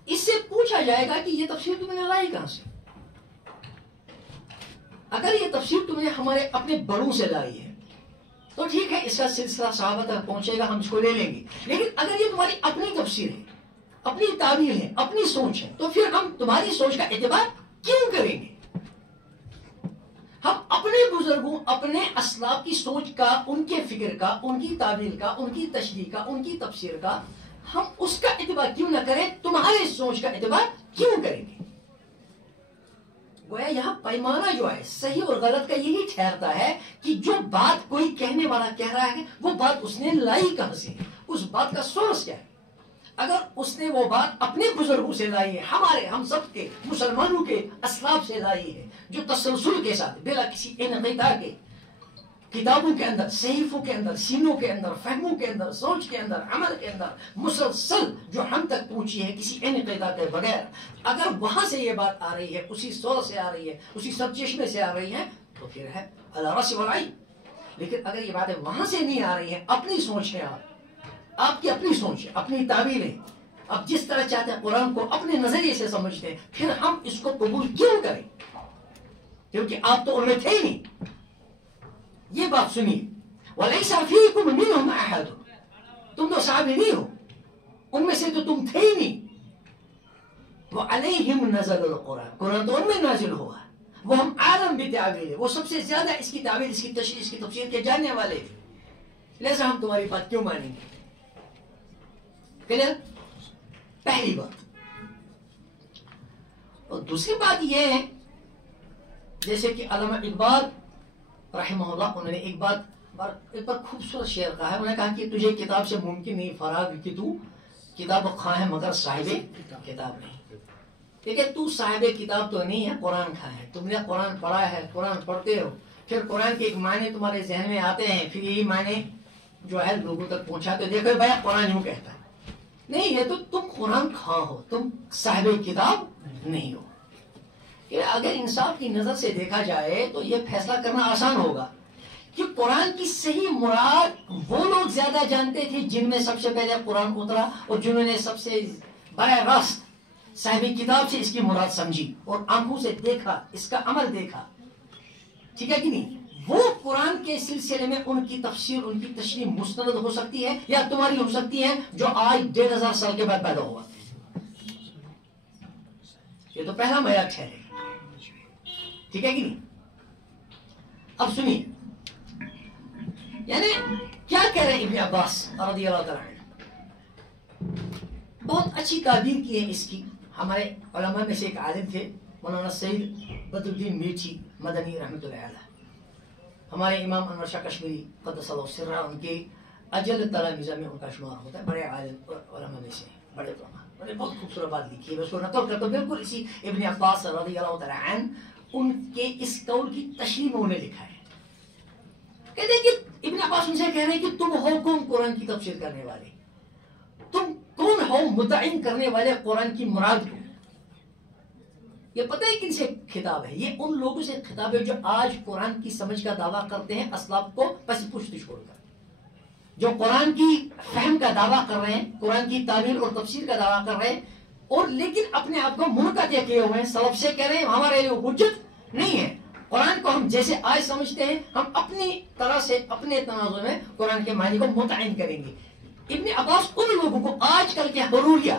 اس سے پوچھا جائے گا کہ یہ تفسیر تم نے لائی کہاں سے؟ اگر یہ تفسیر تم نے ہمارے اپنے بڑوں سے لائی ہے تو ٹھیک ہے، اس کا سلسلہ صحابہ تک پہنچے گا، ہم اس کو لے لیں گے. لیکن اگر یہ تمہاری اپنی تفسیر ہے، اپنی تعبیر ہے، اپنی سوچ ہے، تو پھر ہم تمہاری سوچ کا اعتبار کیوں کریں گے؟ ہم اپنے بزرگوں، اپنے اسلاف کی سوچ کا، ان کے فکر کا، ان کی تعبیر کا، ان کی تشریح کا، ان کی تفسیر کا، ہم اس کا اعتبار کیوں نہ کریں؟ تمہارے سوچ کا اعتبار کیوں کریں گے؟ گویا یہاں پیمانہ جو ہے صحیح اور غلط کا یہی ٹھہرتا ہے کہ جو بات کوئی کہنے والا کہہ رہا ہے وہ بات اس نے لائی کہاں سے، اس بات کا سورس کیا ہے. اگر اس نے وہ بات اپنے بزرگوں سے لائی ہے، ہم سب کے مسلمانوں کے اسلاف سے لائی ہے، جو تسلسل کے ساتھ بلا کسی انقطاع کے کتابوں کے اندر، صحیفوں کے اندر، سینوں کے اندر، فہموں کے اندر، سوچ کے اندر، عمل کے اندر مسلسل جو ہم تک پہنچی ہے کسی انقطاع کے بغیر، اگر وہاں سے یہ بات آ رہی ہے، اسی سورس سے آ رہی ہے، اسی سب چشمے سے آ رہی ہے، تو پھر ہے علی رأس والعین. لیکن اگر یہ باتیں وہاں سے نہیں آ رہی ہیں، اپنی سوچ ہے، آپ کی اپنی سوچ ہے، اپنی تعبیر ہے، آپ جس طرح چاہتے ہیں قرآن کو اپنے نظریے سے سمجھتے ہیں، پھر ہم اس کو قبول کیوں کریں؟ کیونکہ آپ تو ان میں تھے ہی نہیں. یہ بات سنیے، وَلَيْسَ فِيكُمْ مِنْهُمْ أَحَدٌ، تم تو صحابی نہیں ہو، ان میں سے تو تم تھے ہی نہیں. وَعَلَيْهِمْ نَزَلَ الْقُرْآنِ، قرآن تو ان میں نازل ہوا، وہ ہم عالم بتعبیر ہے، وہ سب سے زیادہ اس کی تعبیر، اس کی تشریح، اس کی تفسیر کے جاننے والے تھے. لہذا ہم تمہاری بات کیوں مانیں گے؟ کلیئر؟ پہلی بات. اور دوسری بات یہ ہے، جیسے کہ علامہ اقبال رحمہ اللہ، انہوں نے ایک پر خوبصورت شعر کہا ہے. انہوں نے کہا کہ تجھے کتاب سے ممکن نہیں فراغ کہ تو کتاب خواہ ہے مگر صاحب کتاب نہیں. ٹھیک ہے، تو صاحب کتاب تو نہیں ہے، قرآن خواہ ہے. تم نے قرآن پڑھا ہے، قرآن پڑھتے ہو، پھر قرآن کے ایک معنی تمہارے ذہن میں آتے ہیں، پھر یہی معنی جو ہے لوگوں تک پہنچاتے ہو. دیکھو بھائی قرآن یوں کہتا ہے، نہیں، یہ تو تم قرآن خواہ ہو، تم صاحب کتاب نہیں ہو. کہ اگر انصاف کی نظر سے دیکھا جائے تو یہ فیصلہ کرنا آسان ہوگا کہ قرآن کی صحیح مراد وہ لوگ زیادہ جانتے تھے جن میں سب سے پہلے قرآن اترا، اور جنہوں نے سب سے براہ راست صاحب کتاب سے اس کی مراد سمجھی اور آنکھوں سے دیکھا، اس کا عمل دیکھا. ٹھیک ہے کہ نہیں؟ وہ قرآن کے سلسلے میں ان کی تفسیر، ان کی تشریح مستند ہو سکتی ہے یا تمہاری ہو سکتی ہے جو آج 1500 سال کے بعد پیدا ہوا. یہ تو پہلا معیار ٹھہرے. ٹھیک ہے کہ نہیں؟ اب سنیے، یعنی کیا کہہ رہے ہیں ابن عباس رضی اللہ تعالیٰ عنہ؟ بہت اچھی تعبیر کی ہے اس کی. ہمارے علماء میں سے ایک عالم تھے مولانا سید بدر الدین میٹھی مدنی رحمۃ اللہ علیہ. ہمارے امام انور شاہ کشمیری قدس اللہ سرہ ان کے اجل تلامذہ میں ان کا شمار ہوتا ہے. بڑے عالم علماء میں سے بڑے علماء، انہوں نے بہت خوبصورت بات لکھی ہے. میں اس کو نقل کرتا ہوں، بالکل اسی ابن عباس رضی اللہ تعالیٰ عنہ ان کے اس قول کی تشریح میں انہوں نے لکھا ہے. کہتے ہیں کہ ابن عباس ان سے کہہ رہے ہیں کہ تم ہو کون قرآن کی تفسیر کرنے والے؟ تم کون ہو متعین کرنے والے قرآن کی مراد کو؟ یہ پتہ ہے کن سے خطاب ہے؟ یہ ان لوگوں سے خطاب ہے جو آج قرآن کی سمجھ کا دعویٰ کرتے ہیں اسلاف کو پس پشت چھوڑ کر، جو قرآن کی فہم کا دعویٰ کر رہے ہیں، قرآن کی تعبیر اور تفسیر کا دعویٰ کر رہے ہیں، اور لیکن اپنے آپ کو منقطع کیے ہوئے ہیں، سلف سے کہہ رہے ہیں ہمارے لیے حجت نہیں ہے. قرآن کو ہم جیسے آج سمجھتے ہیں، ہم اپنی طرح سے اپنے تناظر میں قرآن کے معنی کو متعین کریں گے. ابن عباس ان لوگوں کو، آج کل کے حروریہ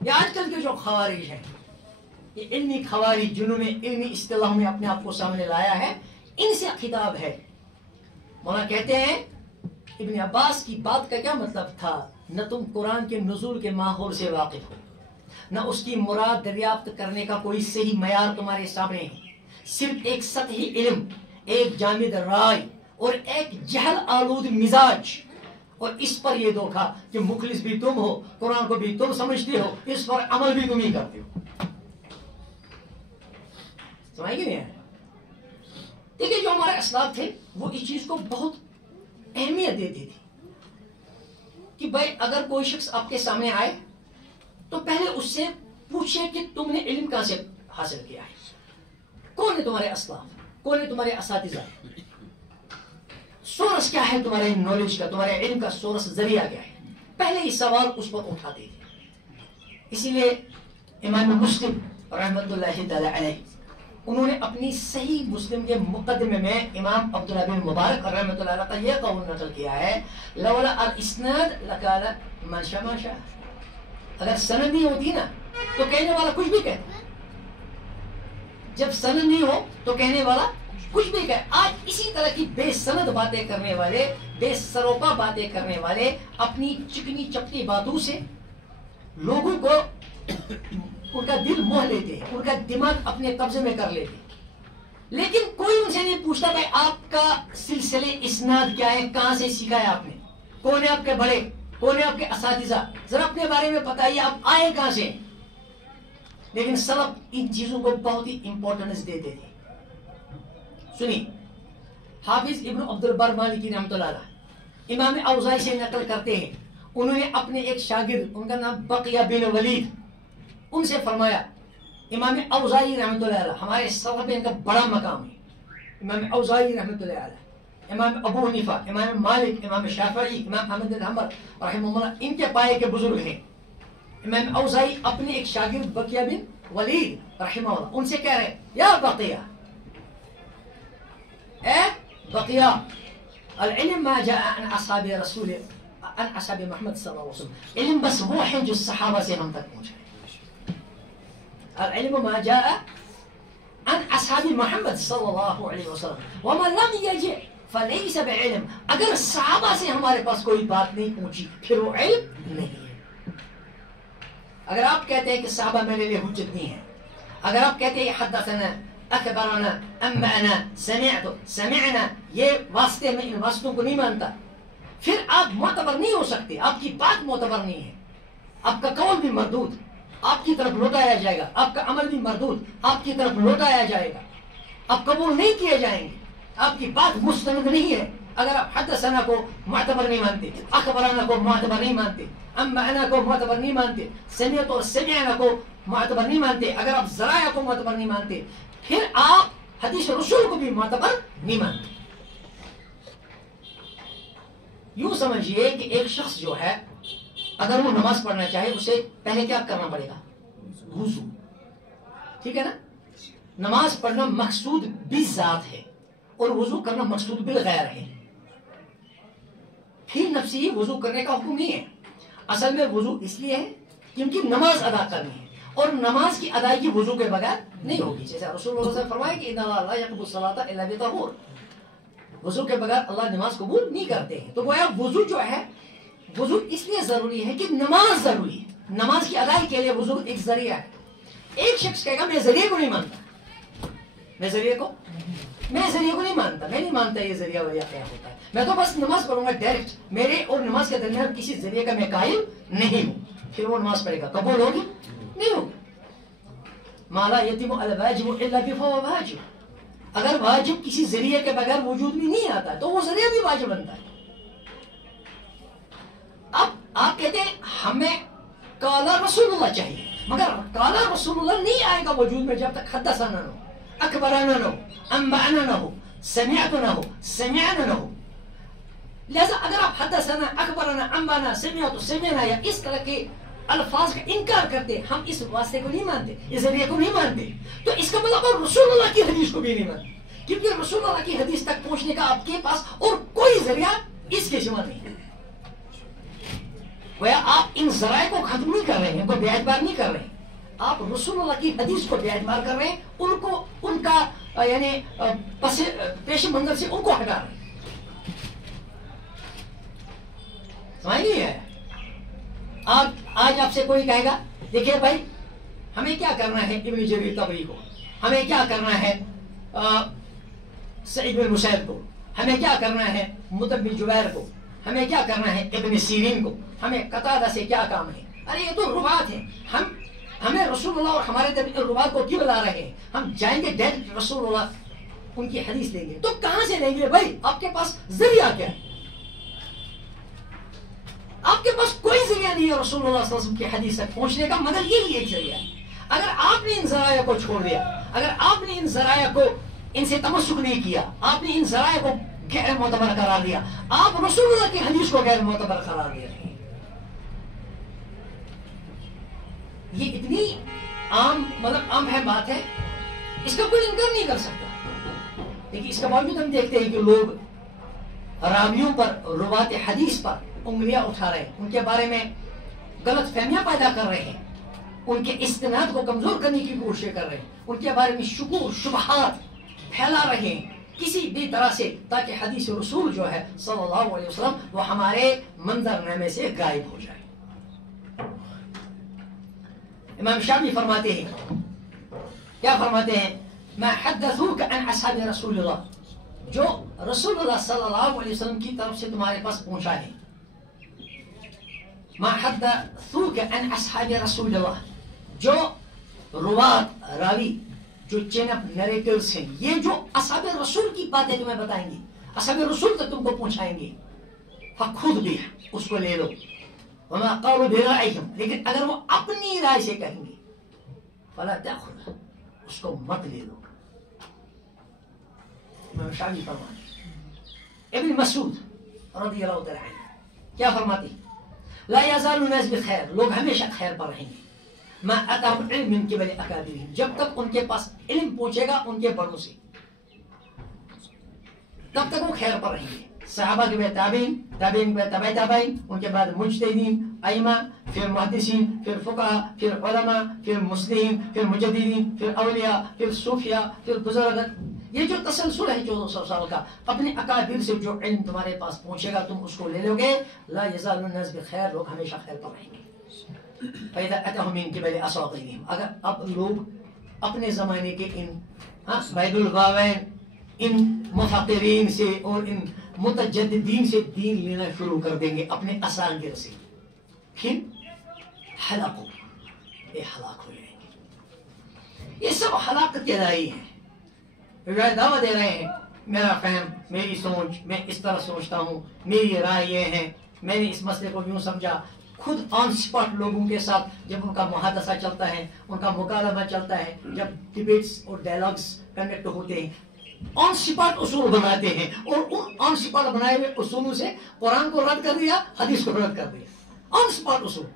یا آج کل کے جو خوارج ہیں، یہ علمی خوارج جنہوں نے علمی اصطلاح میں اپنے آپ کو سامنے لایا ہے، ان سے خطاب ہے. مولانا کہتے ہیں ابن عباس کی بات کا کیا مطلب تھا؟ نہ تم قرآن کے نزول کے ماحول سے واقف ہو، نہ اس کی مراد دریافت کرنے کا کوئی صحیح معیار تمہارے سامنے ہے. صرف ایک سطحی علم، ایک جامد رائے اور ایک جہل آلود مزاج، اور اس پر یہ دھوکا کہ مخلص بھی تم ہو، قرآن کو بھی تم سمجھتے ہو، اس پر عمل بھی تم ہی کرتے ہو. سمجھ گئے نہیں؟ دیکھیے جو ہمارے اسلاف تھے وہ اس چیز کو بہت اہمیت دیتے تھے کہ بھائی اگر کوئی شخص آپ کے سامنے آئے تو پہلے اس سے پوچھے کہ تم نے علم کہاں سے حاصل کیا ہے، کون ہے تمہارے اسلاف، کون ہے تمہارے اساتذہ، سورس کیا ہے تمہارے نالج کا، تمہارے علم کا سورس ذریعہ کیا ہے. پہلے یہ سوال اس پر اٹھاتے تھے. اسی لیے امام مسلم رحمۃ اللہ تعالی علیہ انہوں نے اپنی صحیح مسلم کے مقدمے میں امام عبداللہ بن مبارک رحمۃ اللہ علیہ کا یہ قول نقل کیا ہے، لولا الاسناد لقال من شاء ما شاء. اگر سند نہیں ہوتی نا تو کہنے والا کچھ بھی کہتا، جب سند نہیں ہو تو کہنے والا کچھ بھی کہے. آج اسی طرح کی بے سند باتیں کرنے والے، بے سروپا باتیں کرنے والے اپنی چکنی چپٹی باتوں سے لوگوں کو ان کا دل موہ لیتے ہیں، ان کا دماغ اپنے قبضے میں کر لیتے ہیں. لیکن کوئی ان سے نہیں پوچھتا بھائی آپ کا سلسلے اسناد کیا ہے، کہاں سے سیکھا ہے آپ نے، کون ہے آپ کے بڑے، کون ہے آپ کے اساتذہ، ذرا اپنے بارے میں بتائیے آپ آئے کہاں سے. لیکن سلف ان چیزوں کو بہت ہی امپورٹنس دیتے تھے. سنی حافظ ابن عبد البر مالکی رحمۃ اللہ علیہ امام اوزاعی سے نقل کرتے ہیں، انہوں نے اپنے ایک شاگرد، ان کا نام بقیہ بن ولید، ان سے فرمایا، امام اوزاعی رحمۃ اللہ علیہ ہمارے سلف میں ان کا بڑا مقام ہے. امام اوزاعی رحمۃ اللہ علیہ، امام ابو حنیفہ، امام مالک، امام شافعی، امام احمد بن حنبل رحمہ اللہ ان کے پائے کے بزرگ ہیں. امام اوزاعی اپنے ایک شاگرد بقیہ بن ولید رحمہ اللہ ان سے کہہ رہے ہیں، یا بقیہ، اے بقیہ، العلم ما جاء عن اصحاب رسول عن اصحاب محمد صلی اللہ علیہ وسلم، علم بس وہ ہے جو صحابہ سے ہم تک پہنچا ہے. العلم ما جاء عن اصحاب محمد صلی اللہ علیہ وسلم وما لم يجئ فليس بعلم. اگر صحابہ سے ہمارے پاس کوئی بات نہیں پہنچی پھر وہ علم نہیں ہے. اگر آپ کہتے ہیں کہ صحابہ میرے لیے حجت نہیں ہے، اگر آپ کہتے ہیں حدثنا، اخبرنا، انبأنا، سمعنا، یہ واسطے میں ان واسطوں کو نہیں مانتا، پھر آپ معتبر نہیں ہو سکتے، آپ کی بات معتبر نہیں ہے، آپ کا قول بھی مردود، آپ کی طرف لوٹایا جائے گا، آپ کا عمل بھی مردود، آپ کی طرف لوٹایا جائے گا، آپ قبول نہیں کیے جائیں گے، آپ کی بات مستند نہیں ہے. اگر آپ حدثنا کو معتبر نہیں مانتے، اخبرنا کو معتبر نہیں مانتے، انبأنا کو معتبر نہیں مانتے، سمعت اور سمعنا کو معتبر نہیں مانتے، اگر آپ ذرائع کو معتبر نہیں مانتے، پھر آپ حدیث رسول کو بھی معتبر نہیں مانتے. یوں سمجھیے کہ ایک شخص جو ہے اگر وہ نماز پڑھنا چاہے اسے پہلے کیا کرنا پڑے گا؟ وضو. ٹھیک ہے نا؟ نماز پڑھنا مقصود بالذات ہے اور وضو کرنا مقصود بالغیر ہے. پھر نفسی وضو کرنے کا حکم نہیں ہے. اصل میں وضو اس لیے ہے کیونکہ نماز ادا کرنی ہے اور نماز کی ادائیگی وضو کے بغیر نہیں ہوگی. جیسے رسول اللہ صلی اللہ علیہ وسلم فرمایا کہ ان اللہ لا يقبل الصلاۃ الا بطہور، وضو کے بغیر اللہ نماز قبول نہیں کرتے ہیں. تو گویا وضو جو ہے، وضو اس لیے ضروری ہے کہ نماز ضروری ہے. نماز کی ادائیگی کے لیے وضو ایک ذریعہ ہے. ایک شخص کہے گا میں ذریعے کو نہیں مانتا، میں ذریعے کو نہیں مانتا، میں نہیں مانتا یہ ذریعہ وریعہ کیا ہوتا ہے، میں تو بس نماز پڑھوں گا ڈائریکٹ، میرے اور نماز کے درمیان کسی ذریعے کا میں قائل نہیں ہوں. پھر وہ نماز پڑھے گا، قبول ہوگی؟ نہیں ہوگی. ما لا يتم الواجب الا بفهو واجب. اگر واجب کسی ذریعے کے بغیر وجود میں نہیں آتا تو وہ ذریعہ بھی واجب بنتا ہے. اب آپ کہتے ہیں ہمیں قال رسول اللہ چاہیے، مگر قال رسول اللہ نہیں آئے گا وجود میں جب تک حدثنا نہ ہو، اخبرنا نہ ہو، انبأنا نہ ہو، سمعت نہ ہو، سمعنا نہ ہو. لہذا اگر آپ حدثنا، اخبرنا، انبأنا، سمعت، سمعنا یا اس طرح کے الفاظ کا انکار کرتے، ہم اس واسطے کو نہیں مانتے، اس ذریعے کو نہیں مانتے، تو اس کا مطلب آپ رسول اللہ کی حدیث کو بھی نہیں مانتے، کیونکہ رسول اللہ کی حدیث تک پہنچنے کا آپ کے پاس اور کوئی ذریعہ اس کے سوا نہیں ہے. گویا آپ ان ذرائع کو ختم نہیں کر رہے ہیں، ان کو بے اعتبار نہیں کر رہے ہیں، آپ رسول اللہ کی حدیث کو بے اعتبار کر رہے ہیں، ان کو ان کا یعنی پیش منظر سے ان کو ہٹا رہے ہیں. سمجھ نہیں ہے؟ آج آپ سے کوئی کہے گا دیکھیے بھائی ہمیں کیا کرنا ہے ابن جریر طبری کو، ہمیں کیا کرنا ہے سعید بن مسیب کو، ہمیں کیا کرنا ہے مطعم بن جبیر کو، ہمیں کیا کرنا ہے ابن سیرین کو، ہمیں قتادہ سے کیا کام ہے؟ ارے یہ تو روات ہیں، ہمیں رسول اللہ اور ہمارے روات کو کیوں بلا رہے ہیں؟ ہم جائیں گے ڈائریکٹ رسول اللہ ان کی حدیث لیں گے، تو کہاں سے لیں گے بھائی؟ آپ کے پاس ذریعہ کیا ہے؟ آپ کے پاس کوئی ذریعہ نہیں ہے رسول اللہ صلی اللہ علیہ وسلم کی حدیث تک پہنچنے کا، مگر یہی ایک ذریعہ ہے۔ اگر آپ نے ان ذرائع کو چھوڑ دیا، اگر آپ نے ان ذرائع کو ان سے تمسک نہیں کیا، آپ نے ان ذرائع کو غیر معتبر قرار دیا، آپ رسول اللہ کی حدیث کو غیر معتبر قرار دے رہے ہیں۔ یہ اتنی عام ہے بات ہے، اس کا کوئی انکار نہیں کر سکتا، لیکن اس کے باوجود ہم دیکھتے ہیں کہ لوگ راویوں پر، روات حدیث پر انگلیاں اٹھا رہے ہیں، ان کے بارے میں غلط فہمیاں پیدا کر رہے ہیں، ان کے استناد کو کمزور کرنے کی کوشش کر رہے ہیں، ان کے بارے میں شکوک شبہات پھیلا رہے ہیں کسی بھی طرح سے، تاکہ حدیث رسول جو ہے صلی اللہ علیہ وسلم وہ ہمارے منظرنامے سے غائب ہو جائے۔ امام شافعی فرماتے ہیں، کیا فرماتے ہیں؟ ما حدثوک عن اصحاب رسول اللہ، جو رسول اللہ صلی اللہ علیہ وسلم کی طرف سے تمہارے پاس پہنچا ہے، ما حدثوک عن اصحاب رسول اللہ، جو روات راوی، جو چین اپ نریٹرز ہیں، یہ جو اصحاب رسول کی باتیں تمہیں بتائیں گے، اصحاب رسول تک تم کو پہنچائیں گے، فخذ بھی اس کو لے لو، وما قالوا برائهم، لیکن اگر وہ اپنی رائے سے کہیں گے فلا تأخذ، اس کو مت لے لو۔ امام شافعی فرماتے، ابن مسعود رضی اللہ تعالی عنہ کیا فرماتے؟ لا يزال الناس بخیر، لوگ ہمیشہ خیر پر رہیں گے، ما اتاهم علم من قبل اکابرهم، جب تک ان کے پاس علم پہنچے گا ان کے بڑوں سے، تب تک وہ خیر پر رہیں گے۔ صحابہ کے بعد تابعین، تابعین کے بعد تبع تابعین، ان کے بعد مجتہدین، ائمہ، پھر محدثین، پھر فقہاء، پھر علماء، پھر مصلحین، پھر مجددین، پھر اولیاء، پھر صوفیاء، پھر بزرگ۔ یہ جو تسلسل ہے 1400 سال کا، اپنے اکابر سے جو علم تمہارے پاس پہنچے گا تم اس کو لے لو گے، لا یزال الناس بخیر، لوگ ہمیشہ خیر پر رہیں گے۔ فَإِذَا أَتَهُم مِّن قِبَلِ أَصَاغِرِهِمْ، اگر اب لوگ اپنے زمانے کے ان بید الغاوین، ان مفقرین سے اور ان متجددین سے دین لینا شروع کر دیں گے اپنے اساغر سے، پھر ہلاکو، یہ ہلاک ہو جائیں گے۔ یہ سب ہلاکت کے دائی ہیں، دعویٰ دے رہے ہیں میرا فہم، میری سوچ، میں اس طرح سوچتا ہوں، میری رائے یہ ہے، میں نے اس مسئلے کو یوں سمجھا۔ خود آن اسپاٹ لوگوں کے ساتھ جب ان کا محادثہ چلتا ہے، ان کا مکالمہ چلتا ہے، جب ڈیبیٹس اور ڈائلاگس کنڈکٹ ہوتے ہیں، آن اسپاٹ اصول بناتے ہیں، اور ان آن اسپاٹ بنائے ہوئے اصولوں سے قرآن کو رد کر دیا، حدیث کو رد کر دیا، آن اسپاٹ اصول۔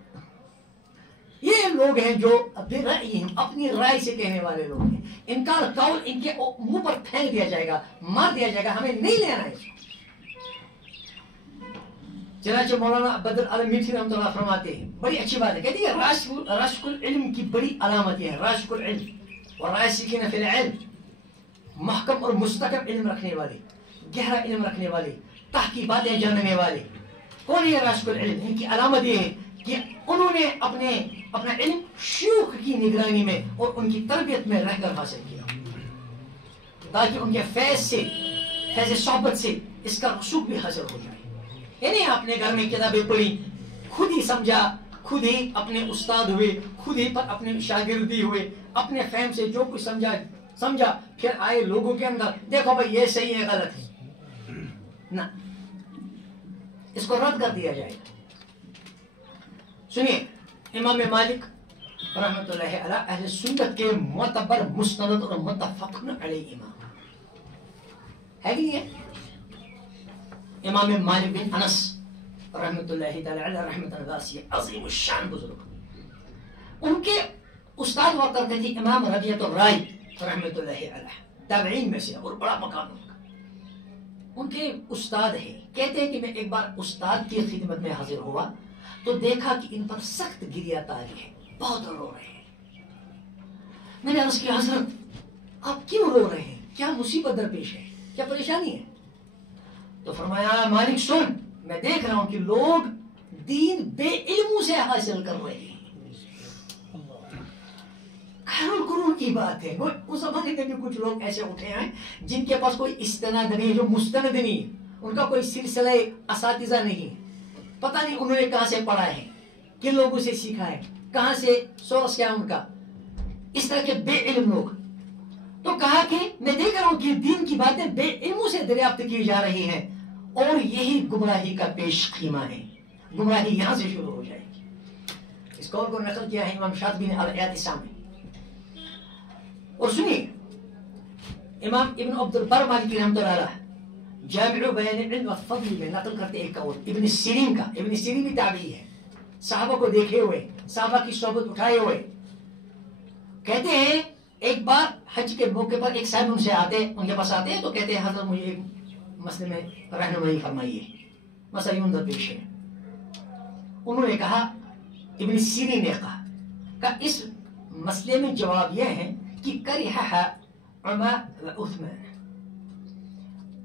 یہ لوگ ہیں جو اپنی رائے سے کہنے والے لوگ ہیں، انکار قول ان کے منہ پر پھینک دیا جائے گا، مار دیا جائے گا، ہمیں نہیں لینا ہے۔ چنانچہ مولانا بدر عالم میٹھی رحمۃ اللہ فرماتے ہیں، بڑی اچھی بات ہے، کہتے ہیں راشق العلم کی بڑی علامت یہ ہے، راشق العلم والراسخین فی العلم، محکم اور مستقم علم رکھنے والے، گہرا علم رکھنے والے، تحقیقاتیں جاننے والے۔ کون ہے راشق العلم؟ ان کی علامت یہ ہے کہ انہوں نے اپنا علم شیوخ کی نگرانی میں اور ان کی تربیت میں رہ کر حاصل کیا، تاکہ ان کے فیض صحبت سے اس کا رسوخ بھی حاصل ہو جائے۔ یعنی اپنے گھر میں کتابیں پڑھی، خود ہی سمجھا، خود ہی اپنے استاد ہوئے، خود ہی پر اپنے شاگردی ہوئے، اپنے فہم سے جو کچھ سمجھا، پھر آئے لوگوں کے اندر، دیکھو بھائی یہ صحیح ہے غلط ہے، نہ، اس کو رد کر دیا جائے گا۔ سنیے، امام مالک رحمۃ اللہ علیہ اہل سنت کے معتبر مستند اور متفق علیہ امام ہے کہ نہیں ہے؟ امام مالک بن انس رحمۃ اللہ تعالی علیہ رحمۃ واسعہ، عظیم الشان بزرگ، ان کے استاد ہوا کرتے تھے امام ربیعۃ الرائے رحمۃ اللہ علیہ، تابعین میں سے اور بڑا مقام ان کا۔ ان کے استاد ہیں، کہتے ہیں کہ میں ایک بار استاد کی خدمت میں حاضر ہوا تو دیکھا کہ ان پر سخت گریہ تاری ہے، بہت رو رہے ہیں۔ میں نے عرض کیا حضرت آپ کیوں رو رہے ہیں، کیا مصیبت درپیش ہے، کیا پریشانی ہے؟ تو فرمایا مالک سن، میں دیکھ رہا ہوں کہ لوگ دین بے علموں سے حاصل کر رہے ہیں. قرون کی بات ہے. اس زمانے میں بھی کچھ لوگ ایسے اٹھے ہیں جن کے پاس کوئی استناد نہیں, جو مستند نہیں, ان کا کوئی سلسلہ اساتذہ نہیں, پتہ نہیں انہوں نے کہاں سے پڑھا ہے, کن لوگوں سے سیکھا ہے, کہاں سے سورس کیا ان کا. اس طرح کے بے علم لوگ. تو کہا کہ میں دیکھ رہا ہوں کہ دین کی باتیں بے علموں سے دریافت کی جا رہی ہیں, اور یہی گمراہی کا پیش خیمہ ہے. گمراہی یہاں سے شروع ہو جائے گی. اس قول کو نقل کیا ہے امام شاطبی نے الاعتصام میں. اور سنیے, امام ابن عبد البر مالکی رحمۃ اللہ علیہ جامع بیان العلم والفضل میں نقل کرتے ایک قول ابن سیرین کا. ابن سیرین بھی تابعی ہے, صحابہ کو دیکھے ہوئے, صحابہ کی صحبت اٹھائے ہوئے. کہتے ہیں ایک بار حج کے موقع پر ایک صاحب ان سے آتے, ان کے پاس آتے ہیں تو کہتے ہیں حضرت مجھے ایک مسئلے میں رہنمائی فرمائیے, مسئلہ یوں درپیش ہے. انہوں نے کہا, ابن سیرین نے کہا کہ اس مسئلے میں جواب یہ ہے کہ کرہہ عمر و عثمان,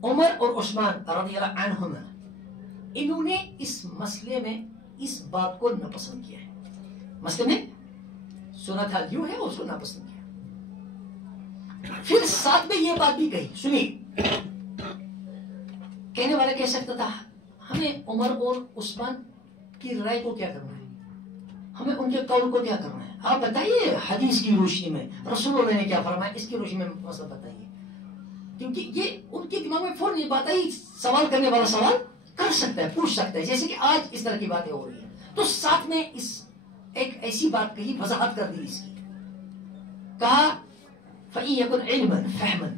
عمر اور عثمان رضی اللہ عنہما, انہوں نے اس مسئلے میں اس بات کو ناپسند کیا ہے. مسئلے میں صورت حال یوں ہے, اس کو ناپسند کیا. پھر ساتھ میں یہ بات بھی کہی, سنیے, کہنے والا کہہ سکتا تھا ہمیں عمر اور عثمان کی رائے کو کیا کرنا ہے, ہمیں ان کے قول کو کیا کرنا ہے, آپ بتائیے حدیث کی روشنی میں رسول اللہ نے کیا فرمایا, اس کی روشنی میں مسئلہ بتائیے. کیونکہ یہ ان کے دماغ میں فوراً یہ بات آئی, سوال کرنے والا سوال کر سکتا ہے, پوچھ سکتا ہے, جیسے کہ آج اس طرح کی باتیں ہو رہی ہیں. تو ساتھ میں اس ایک ایسی بات کہی, وضاحت کر دی اس کی. کہا فَإِن يَكُنْ عِلْمًا فَهْمًا,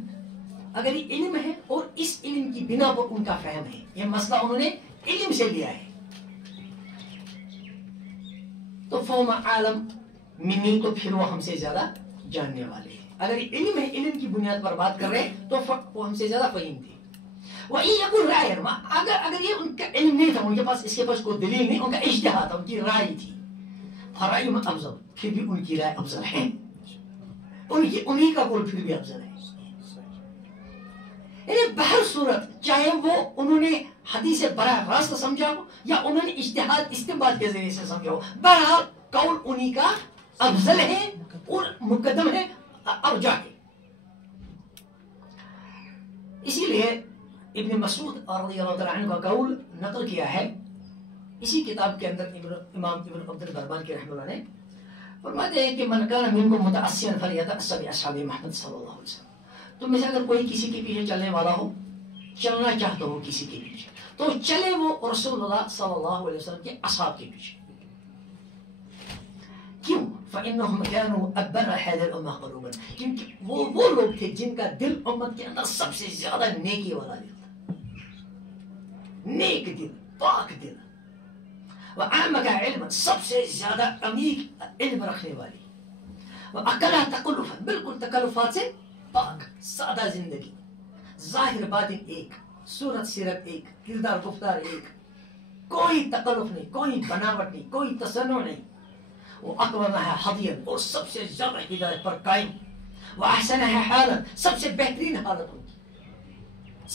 اگر یہ علم ہے اور اس علم کی بنا پر ان کا فہم ہے, یہ مسئلہ انہوں نے علم سے لیا ہے, تو فَهُمَ عَالَمْ منی, تو پھر وہ ہم سے زیادہ جاننے والے ہیں. اگر یہ علم ہے, علم کی بنیاد پر بات کر رہے ہیں, تو وہ ہم سے زیادہ فہیم تھے. وَإِن يَكُنْ رَائِرًا, اگر یہ ان کا علم نہیں تھا, ان کے پاس اس کے پاس کوئی دلیل نہیں, ان کا اجتہاد تھا, ان کی رائے تھی, فَرَائِمَ أَفْضَلُ, پھر بھی ان کی رائے افضل ہے, انہی کا قول پھر بھی افضل ہے. یعنی بہر صورت, چاہے وہ انہوں نے حدیث براہ راست سمجھا ہو یا انہوں نے اجتہاد استنباط کے ذریعے سے سمجھا ہو, بہرحال قول انہی کا افضل ہے اور مقدم ہے, ارجح ہے. اسی لیے ابن مسعود رضی اللہ تعالیٰ عنہ کا قول نقل کیا ہے اسی کتاب کے اندر. امام ابن عبد البر کے رحمہ اللہ نے فرماتے ہیں کہ من کان منکم متعصیا فلیتأس باصحاب محمد صلی اللہ علیہ وسلم, تم میں سے اگر کوئی کسی کے پیچھے چلنے والا ہو, چلنا چاہتا ہو کسی کے پیچھے, تو چلے وہ رسول اللہ صلی اللہ علیہ وسلم کے اصحاب کے پیچھے. کیوں؟ فَإِنَّهُمْ كَانُوا أَبَّرَ هَذِهِ الْأُمَّةِ قُلُوبًا, کیونکہ وہ لوگ تھے جن کا دل امت کے اندر سب سے زیادہ نیکی والا دل تھا, نیک دل, پاک دل. وَأَعْمَقَ عِلْمًا, سب سے زیادہ عمیق علم رکھنے والی. وَأَقَلَّهَ تَقَلُّفًا, بالکل تکلفات سے پاک, سادہ زندگی, ظاہر باطن ایک, صورت سیرت ایک, کردار گفتار ایک, کوئی تکلف نہیں, کوئی بناوٹ نہیں, کوئی تصنع نہیں. وَأَقْوَمَهَا حَدِيًا, اور سب سے زیادہ ہدایت پر قائم. وَأَحْسَنَهَا حَالًا, سب سے بہترین حالت ان کی,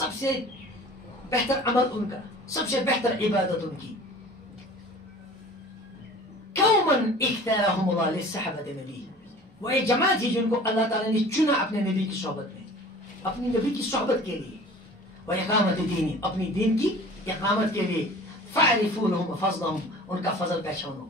سب سے بہتر عمل ان کا, سب سے بہتر عبادت ان کی. قَوْمًا اِخْتَارَهُمُ اللَّهُ لِلصَّحْبَةِ نَبِيِّهِ, وہ ایک جماعت تھی جن کو اللہ تعالیٰ نے چنا اپنے نبی کی صحبت میں, اپنی نبی کی صحبت کے لیے. وَإِقَامَةِ دِينِ, اپنی دین کی اقامت کے لیے. فَاعْرِفُوا لَهُمْ فَضْلَهُمْ, ان کا فضل پہچانو.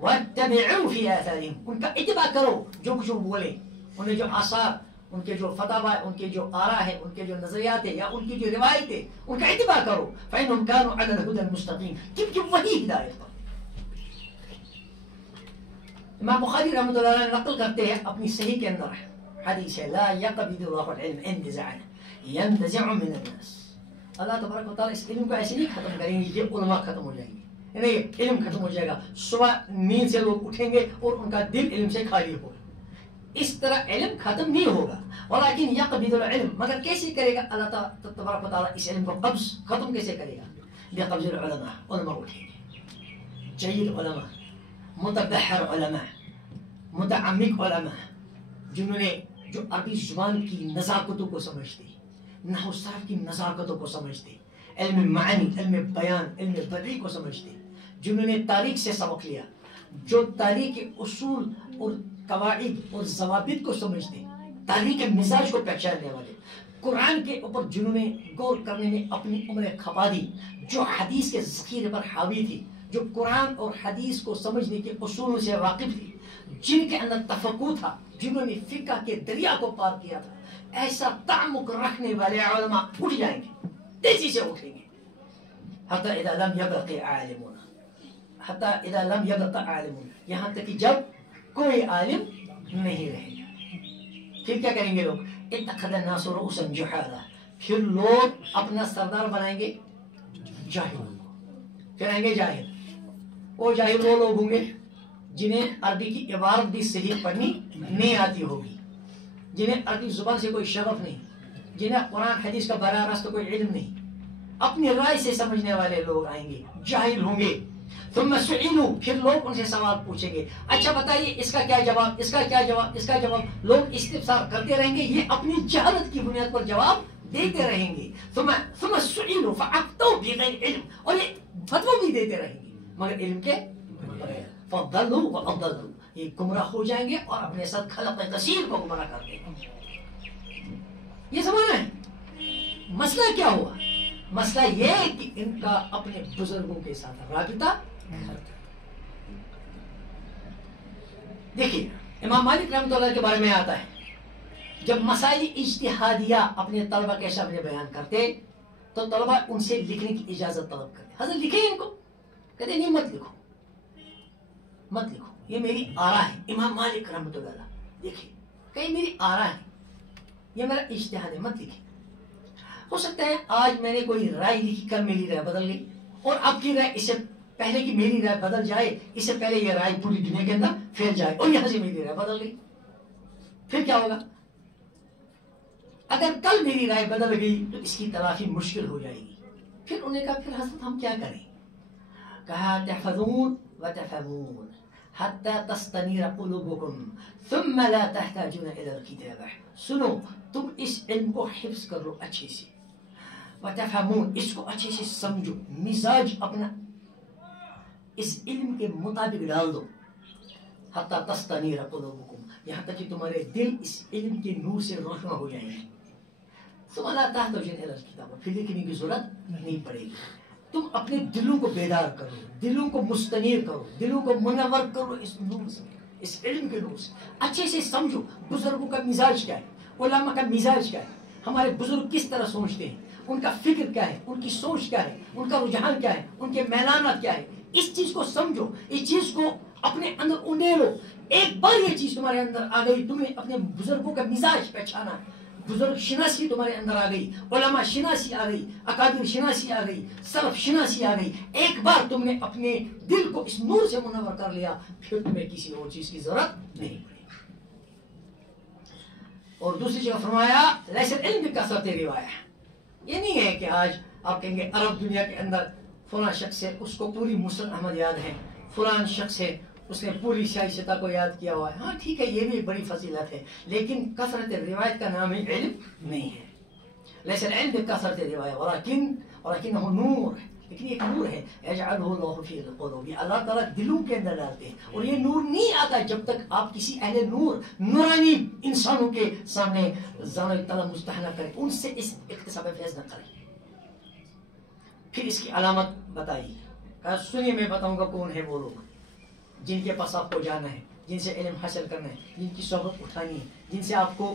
وَاتَّبِعُوا فِي آثَارِهِمْ, ان کا اتباع کرو جو کچھ وہ بولے, انہیں جو آثار, ان کے جو فتاوی, ان کے جو آراء ہے, ان کے جو نظریات ہے یا ان کی جو روایت ہے, ان کا اتباع کرو. فَإِنَّهُمْ كَانُوا عَلَى الْهُدَى الْمُسْتَقِيمِ, کیونکہ وہی ہدایت پر. امام بخاری رحمۃ اللہ علیہ نقل کرتے ہیں اپنی صحیح کے اندر حدیث ہے, لا يقبض الله العلم انتزاعا ينتزع من الناس, اللہ تبارک و تعالیٰ اس علم کو ایسے نہیں ختم کریں گے کہ علماء ختم ہو جائیں گے, نہیں, علم ختم ہو جائے گا, صبح نیند سے لوگ اٹھیں گے اور ان کا دل علم سے خالی ہوگا, اس طرح علم ختم نہیں ہوگا. ولیکن یقبض العلم, مگر کیسے کرے گا اللہ تبارک و تعالیٰ اس علم کو قبض, ختم کیسے کرے گا؟ بقبض العلماء, علماء اٹھیں گے, جید علماء, متبحر علماء, متعمق علماء, جنہوں نے جو عربی زبان کی نزاکتوں کو سمجھتے, نحو صرف کی نزاکتوں کو سمجھتے, علم معانی, علم بیان, علم بدیع کو سمجھتے, جنہوں نے تاریخ سے سبق لیا، جو تاریخ کے اصول اور قواعد اور ضوابط کو سمجھتے، تاریخ کے مزاج کو پہچاننے والے، قرآن کے اوپر جنہوں نے غور کرنے میں اپنی عمریں کھپا دی، جو حدیث کے ذخیرے پر حاوی تھی، جو قرآن اور حدیث کو سمجھنے کے اصولوں سے واقف تھی، جن کے اندر تفقہ تھا، جنہوں نے فقہ کے دریا کو پار کیا تھا، ایسا تعمق رکھنے والے علماء اٹھ جائیں گے، تیزی سے اٹھیں گے. حتی اذا لم یبق عالمون، حتی اذا لم یبق عالمون، یہاں تک کہ جب کوئی عالم نہیں رہے گا. پھر کیا کریں گے لوگ؟ اتخذ الناس رؤوسا جحالا، پھر لوگ اپنا سردار بنائیں گے جاہل، پھر آئیں گے جاہل. وہ جاہل وہ لوگ ہوں گے جنہیں عربی کی عبارت بھی صحیح پڑھنی نہیں آتی ہوگی، جنہیں عربی زبان سے کوئی شغف نہیں، جنہیں قرآن حدیث کا براہ راست کوئی علم نہیں، اپنی رائے سے سمجھنے والے لوگ آئیں گے، جاہل ہوں گے. ثم سئلوا، پھر لوگ ان سے سوال پوچھیں گے، اچھا بتائیے اس کا کیا جواب، اس کا کیا جواب، اس کا جواب. لوگ استفسار کرتے رہیں گے، یہ اپنی جہالت کی بنیاد پر جواب دیتے رہیں گے. ثم سئلوا فافتوا بغیر علم، اور یہ فتویٰ بھی دیتے رہیں گے مگر علم کے بغیر. فضلوا واضلوا، یہ گمراہ ہو جائیں گے اور اپنے ساتھ خلق کثیر کو گمراہ کر دیں گے. یہ زمانہ ہے. مسئلہ کیا ہوا؟ مسئلہ یہ ہے کہ ان کا اپنے بزرگوں کے ساتھ رابطہ. دیکھیے امام مالک رحمۃ اللہ کے بارے میں آتا ہے، جب مسائل اجتہادیہ اپنے طلبہ کے سامنے بیان کرتے تو طلبہ ان سے لکھنے کی اجازت طلب کرتے. حضرت لکھیں ان کو، کہتے نہیں مت لکھو، مت لکھو، یہ میری آرا ہے. امام مالک رحمۃ اللہ دیکھیے کہ میری آرا ہے، یہ میرا اجتہاد ہے، مت لکھیں. ہو سکتا ہے آج میں نے کوئی رائے لکھی، کل میری رائے بدل گئی، اور اب کی رائے اس سے پہلے کہ میری رائے بدل جائے، اس سے پہلے یہ رائے پوری دنیا کے اندر پھیل جائے اور یہاں سے میری رائے بدل گئی. پھر کیا ہوگا؟ اگر کل میری رائے بدل گئی تو اس کی تلافی مشکل ہو جائے گی. پھر انہوں نے کہا پھر حضرت ہم کیا کریں؟ کہا تحفظون وتفهمون حتى تستنير قلوبكم ثم لا تحتاجون الى الكتابة. سنو، تم اس علم کو حفظ کر لو اچھے سے، وتفهمون، اس کو اچھے سے سمجھو، مزاج اپنا اس علم کے مطابق ڈال دو. حتی تستنیر قلوبکم، یہاں تک کہ تمہارے دل اس علم کے نور سے روشن ہو جائیں گے. ثم لا تحتاجون الى الكتابة، پھر لکھنے کی ضرورت نہیں پڑے گی. تم اپنے دلوں کو بیدار کرو، دلوں کو مستنیر کرو، دلوں کو منور کرو اس نور سے، اس علم کے نور سے. اچھے سے سمجھو بزرگوں کا مزاج کیا ہے، علماء کا مزاج کیا ہے، ہمارے بزرگ کس طرح سوچتے ہیں، ان کا فکر کیا ہے، ان کی سوچ کیا ہے، ان کا رجحان کیا ہے، ان کے میلانات کیا ہے. اس چیز کو سمجھو، اس چیز کو اپنے اندر انڈیلو. ایک بار یہ چیز تمہارے اندر آ گئی، تمہیں اپنے بزرگوں کا مزاج پہچانا، بزرگ شناسی تمہارے اندر آ گئی، علماء شناسی آ گئی، اکابر شناسی آ گئی، سلف شناسی آ گئی. ایک بار تم نے اپنے دل کو اس نور سے منور کر لیا، پھر تمہیں کسی اور چیز کی ضرورت نہیں پڑے. اور دوسری جگہ فرمایا لیس العلم بکثرت روایہ، یہ نہیں ہے کہ آج آپ کہیں گے عرب دنیا کے اندر فلاں شخص ہے، اس کو پوری مسند احمد یاد ہے، فلاں شخص ہے اس نے پوری شائستہ کو یاد کیا ہوا ہے. ہاں ٹھیک ہے، یہ بھی بڑی فضیلت ہے، لیکن کثرت روایت کا نام ہی علم نہیں ہے. لیس العلم بکثرت روایہ ولکنہ نور، لیکن ایک نور ہے. یجعلہ اللہ فی القلوب، اللہ تعالیٰ دلوں کے اندر ڈالتے ہیں. اور یہ نور نہیں آتا جب تک آپ کسی اہل نور نورانی انسانوں کے سامنے زانو طلب مستحنہ کریں، ان سے اس اکتساب فیض نہ کریں. پھر اس کی علامت بتائی، کہا سنیے میں بتاؤں گا کون ہے وہ لوگ جن کے پاس آپ کو جانا ہے، جن سے علم حاصل کرنا ہے، جن کی صحبت اٹھانی ہے، جن سے آپ کو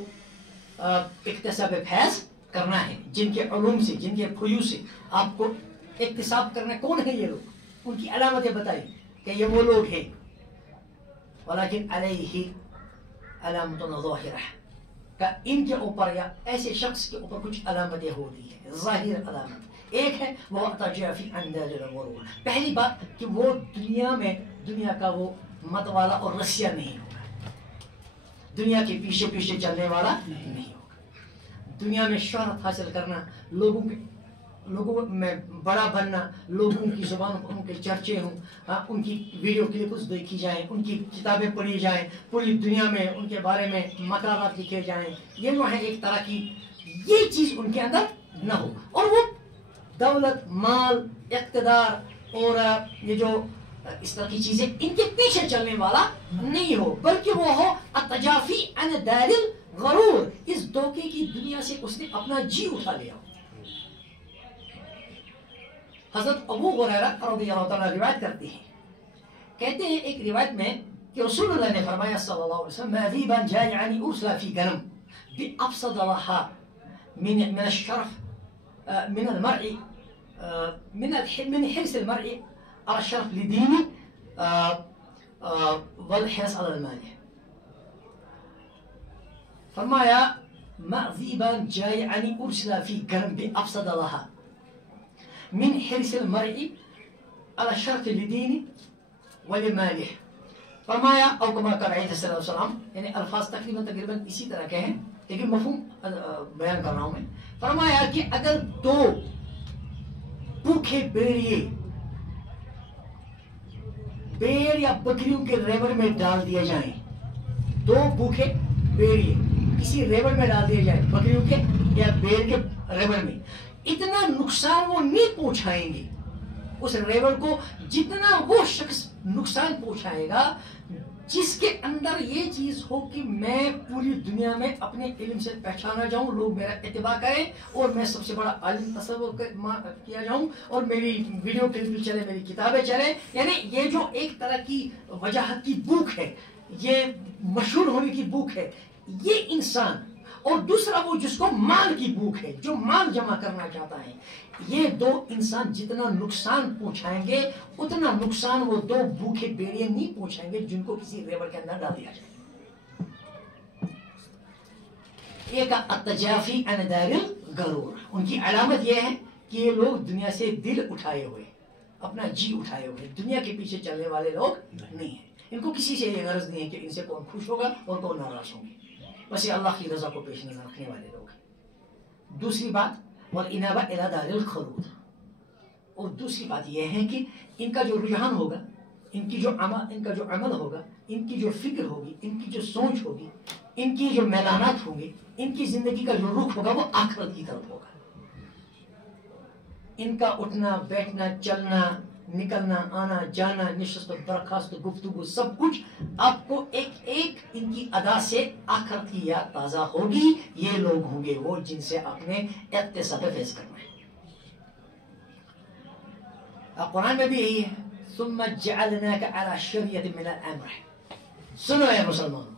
اکتساب فیض کرنا ہے، جن کے علوم سے، جن کے فیوز سے آپ کو اکتساب کرنا ہے. کون ہے یہ لوگ؟ ان کی علامتیں بتائی کہ یہ وہ لوگ ہیں. ولیکن علیہ علامت ظاہرہ، کہ ان کے اوپر یا ایسے شخص کے اوپر کچھ علامتیں ہوتی ہیں، ظاہر علامت. ایک ہے وہ فی انداز الغرور، پہلی بات کہ وہ دنیا میں دنیا کا وہ مت والا اور رسیہ نہیں ہوگا، دنیا کے پیچھے پیچھے چلنے والا نہیں ہوگا. دنیا میں شہرت حاصل کرنا، لوگوں میں بڑا بننا، لوگوں کی زبانوں پر ان کے چرچے ہوں، ان کی ویڈیو کلپس دیکھی جائیں، ان کی کتابیں پڑھی جائیں، پوری دنیا میں ان کے بارے میں مقالات لکھے جائیں، یہ جو ہے ایک طرح کی یہ چیز ان کے اندر نہ ہو. اور وہ دولت، مال، اقتدار اور یہ جو اس طرح کی چیزیں ان کے پیچھے چلنے والا نہیں ہو، بلکہ وہ ہو التجافی عن دار الغرور، اس دھوکے کی دنیا سے اس نے اپنا جی اٹھا لیا. حضرت ابو ہریرہ رضی اللہ تعالیٰ روایت کرتے ہیں، کہتے ہیں ایک روایت میں کہ رسول اللہ نے فرمایا صلی اللہ علیہ وسلم: ما ذیبا جائعا ارسل فی غنم بأبسط لها من الشرف من المرء من حرص المرء على الشرف لدينه والحرص على المال. فرمایا ما ذیبا جائعا ارسل فی غنم بأبسط لها من حرص المرء على الشرف لدينه ولماله. فرمایا او کما قال علیہ السلام، یعنی الفاظ تقریباً اسی طرح کے ہیں لیکن مفہوم بیان کر رہا ہوں میں. فرمایا کہ اگر دو بھوکے بھیڑیے بھیڑ یا بکریوں کے ریوڑ میں ڈال دیے جائیں، دو بھوکے بھیڑیے کسی ریوڑ میں ڈال دیے جائیں، بکریوں کے یا بھیڑ کے ریوڑ میں، اتنا نقصان وہ نہیں پہنچائیں گے اس ریوڑ کو جتنا وہ شخص نقصان پہنچائے گا جس کے اندر یہ چیز ہو کہ میں پوری دنیا میں اپنے علم سے پہچانا جاؤں، لوگ میرا اتباع کریں اور میں سب سے بڑا عالم تصور کیا جاؤں اور میری ویڈیو کلپ چلے، میری کتابیں چلیں. یعنی یہ جو ایک طرح کی وجاہت کی بھوک ہے، یہ مشہور ہونے کی بھوک ہے، یہ انسان، اور دوسرا وہ جس کو مال کی بھوک ہے، جو مال جمع کرنا چاہتا ہے، یہ دو انسان جتنا نقصان پہنچائیں گے اتنا نقصان وہ دو بھوکے بھیڑیے نہیں پہنچائیں گے جن کو کسی ریوڑ کے اندر ڈال دیا جائے. ایک التجافی عن دار الغرور، ان کی علامت یہ ہے کہ یہ لوگ دنیا سے دل اٹھائے ہوئے، اپنا جی اٹھائے ہوئے، دنیا کے پیچھے چلنے والے لوگ نہیں ہیں. ان کو کسی سے یہ غرض نہیں ہے کہ ان سے کون خوش ہوگا اور کون ناراض ہوں گے، بس یہ اللہ کی رضا کو پیش نظر رکھنے والے لوگ ہیں. دوسری بات والانابہ الی دار الخلود، اور دوسری بات یہ ہے کہ ان کا جو رجحان ہوگا، ان کا جو عمل ہوگا، ان کی جو فکر ہوگی، ان کی جو سوچ ہوگی، ان کی جو میدانات ہوں گے، ان کی زندگی کا جو رخ ہوگا وہ آخرت کی طرف ہوگا. ان کا اٹھنا بیٹھنا چلنا نکلنا آنا جانا نشست و برخاست گفتگو سب کچھ آپ کو ایک ایک ان کی ادا سے آخرت کی یاد تازہ ہوگی. یہ لوگ ہوں گے وہ جن سے آپ نے اقتصاد فیض کرنا ہے. قرآن میں بھی یہی ہے، ثم جعلناک علی شریعۃ من الامر. سنو اے مسلمانوں،